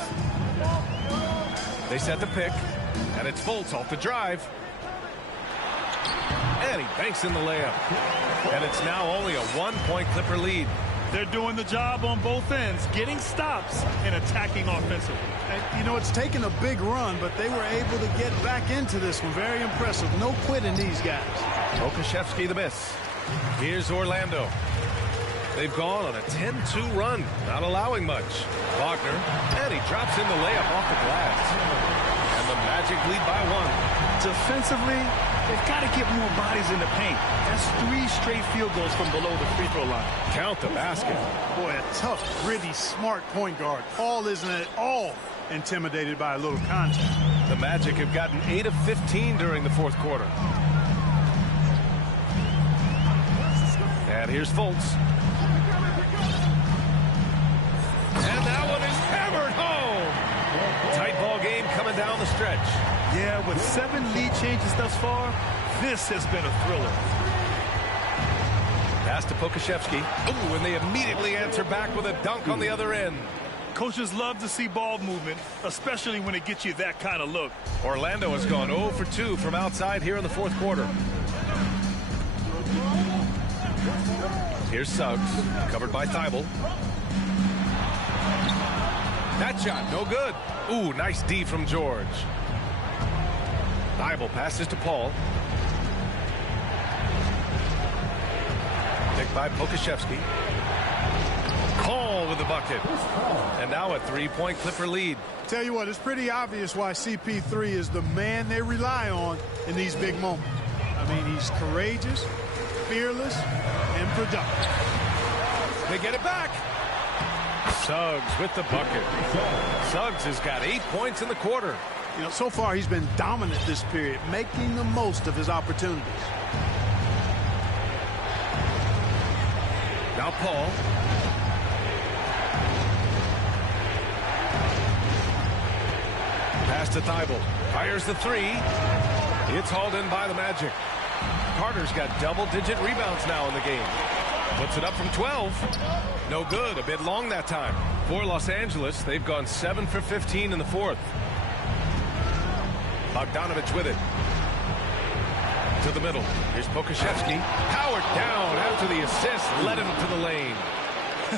They set the pick, and it's Fultz off the drive. And he banks in the layup. And it's now only a 1-point Clipper lead. They're doing the job on both ends, getting stops and attacking offensively. And, you know, it's taken a big run, but they were able to get back into this one. Very impressive. No quitting these guys. Pokusevski the miss. Here's Orlando. They've gone on a 10-2 run, not allowing much. Wagner, and he drops in the layup off the glass. And the Magic lead by 1. Defensively, they've got to get more bodies in the paint. That's 3 straight field goals from below the free throw line. Count the basket. Boy, a tough, gritty, smart point guard. Paul isn't at all intimidated by a little contact. The Magic have gotten 8 of 15 during the fourth quarter. And here's Fultz. And that one is hammered home. Tight ball game coming down the stretch. Yeah, with 7 lead changes thus far, this has been a thriller. Pass to Pokusevski. Ooh, and they immediately answer back with a dunk on the other end. Coaches love to see ball movement, especially when it gets you that kind of look. Orlando has gone 0 for 2 from outside here in the fourth quarter. Here's Suggs, covered by Thybulle. That shot, no good. Ooh, nice D from George. Thybulle passes to Paul. Picked by Pokusevski. Paul with the bucket. And now a 3-point Clipper lead. Tell you what, it's pretty obvious why CP3 is the man they rely on in these big moments. I mean, he's courageous, fearless, and productive. They get it back. Suggs with the bucket. Suggs has got 8 points in the quarter. You know, so far he's been dominant this period, making the most of his opportunities. Now Paul. Pass to Thibault. Fires the three. It's hauled in by the Magic. Carter's got double-digit rebounds now in the game. Puts it up from 12. No good. A bit long that time. For Los Angeles, they've gone 7 for 15 in the fourth. Bogdanovich with it. To the middle. Here's Pokusevski. Howard down after the assist. Led him to the lane.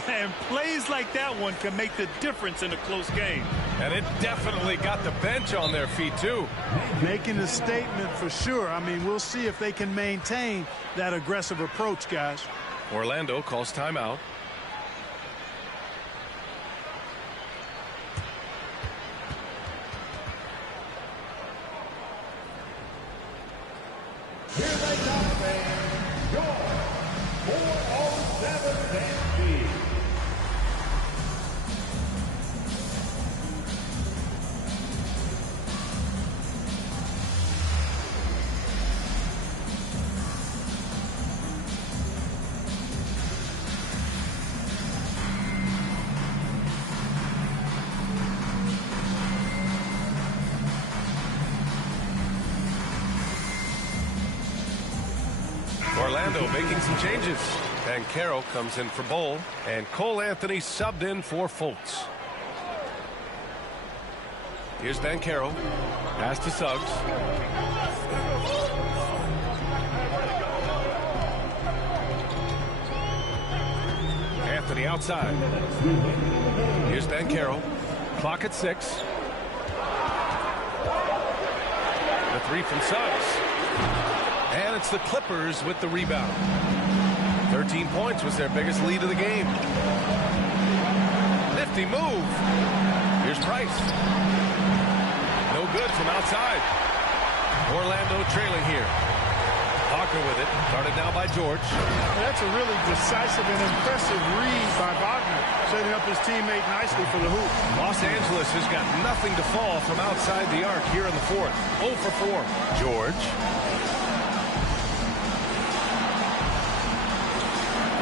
And plays like that one can make the difference in a close game. And it definitely got the bench on their feet, too. Making a statement for sure. I mean, we'll see if they can maintain that aggressive approach, guys. Orlando calls timeout. Here they come, fans. Your 407 Sandy. Orlando making some changes. Banchero comes in for Bol, and Cole Anthony subbed in for Fultz. Here's Banchero. Pass to Suggs. Anthony outside. Here's Banchero. Clock at 6. The three from Suggs. And it's the Clippers with the rebound. 13 points was their biggest lead of the game. Nifty move. Here's Price. No good from outside. Orlando trailing here. Parker with it. Started now by George. That's a really decisive and impressive read by Wagner, setting up his teammate nicely for the hoop. Los Angeles has got nothing to fall from outside the arc here in the fourth. 0 for 4. George.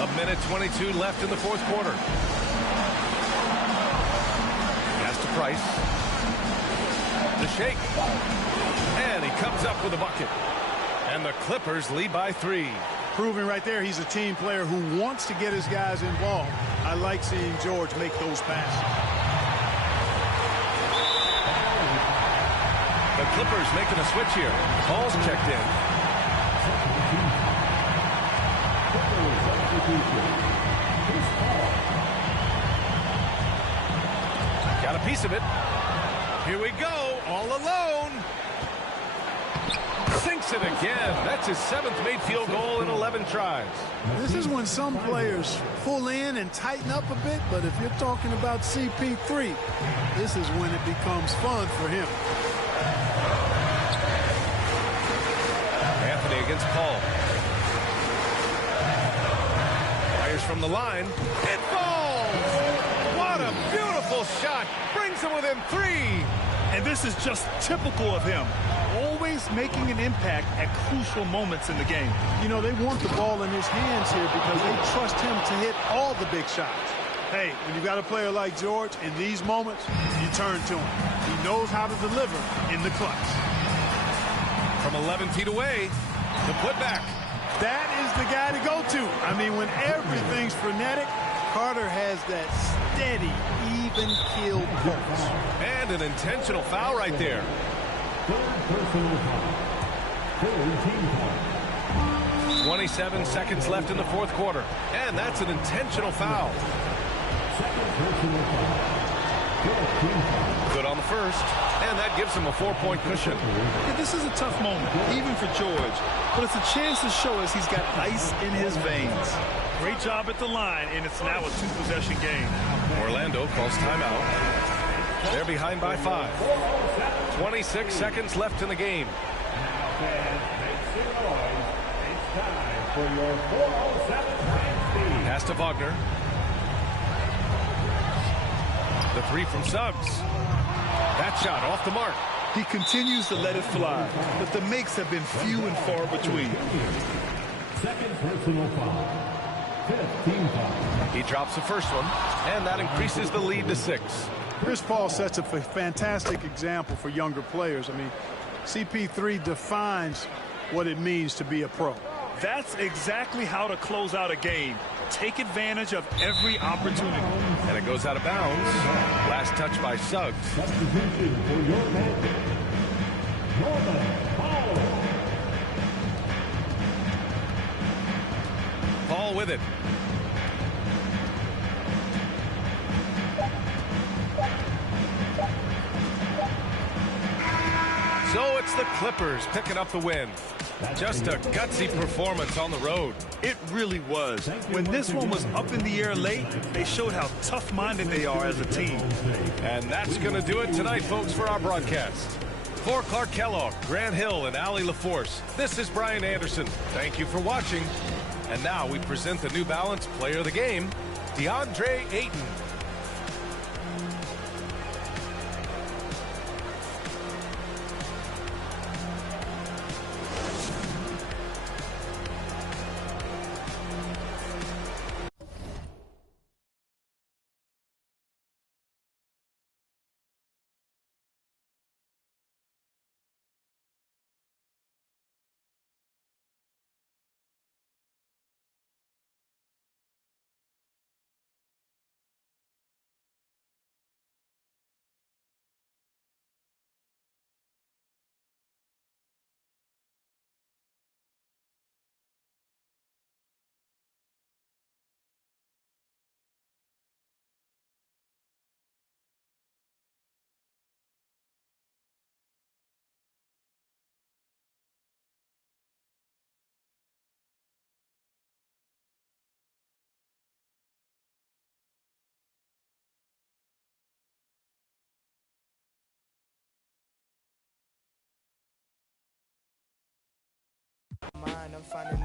A minute 22 left in the fourth quarter. Pass to Price. The shake. And he comes up with a bucket. And the Clippers lead by 3. Proving right there he's a team player who wants to get his guys involved. I like seeing George make those passes. The Clippers making a switch here. Paul's checked in. Got a piece of it. Here we go, all alone. Sinks it again. That's his 7th made field goal in 11 tries. This is when some players pull in and tighten up a bit, but if you're talking about CP3, this is when it becomes fun for him. Anthony against Paul. Fires from the line. It falls! What a beautiful shot. Brings him within 3. And this is just typical of him. Always making an impact at crucial moments in the game. You know, they want the ball in his hands here because they trust him to hit all the big shots. Hey, when you got a player like George, in these moments, you turn to him. He knows how to deliver in the clutch. From 11 feet away, the putback. That is the guy to go to. I mean, when everything's frenetic, Carter has that steady, even-keeled pulse. And an intentional foul right there. 27 seconds left in the fourth quarter. And that's an intentional foul. Good on the first. And that gives him a 4-point cushion. Yeah, this is a tough moment, even for George. But it's a chance to show us he's got ice in his veins. Great job at the line, and it's now a 2-possession game. Orlando calls timeout. They're behind by 5. 26 seconds left in the game. Pass to Wagner. The 3 from Suggs. That shot off the mark. He continues to let it fly, but the makes have been few and far between. Second personal foul. 15 foul. He drops the first one, and that increases the lead to 6. Chris Paul sets a fantastic example for younger players. I mean, CP3 defines what it means to be a pro. That's exactly how to close out a game. Take advantage of every opportunity. And it goes out of bounds. Last touch by Suggs. Substitution for your man, Norman Powell. Paul with it. So it's the Clippers picking up the win. Just a gutsy performance on the road. It really was. When this one was up in the air late, they showed how tough-minded they are as a team. And that's going to do it tonight, folks, for our broadcast. For Clark Kellogg, Grant Hill, and Allie LaForce, this is Brian Anderson. Thank you for watching. And now we present the New Balance Player of the Game, DeAndre Ayton. I'm finding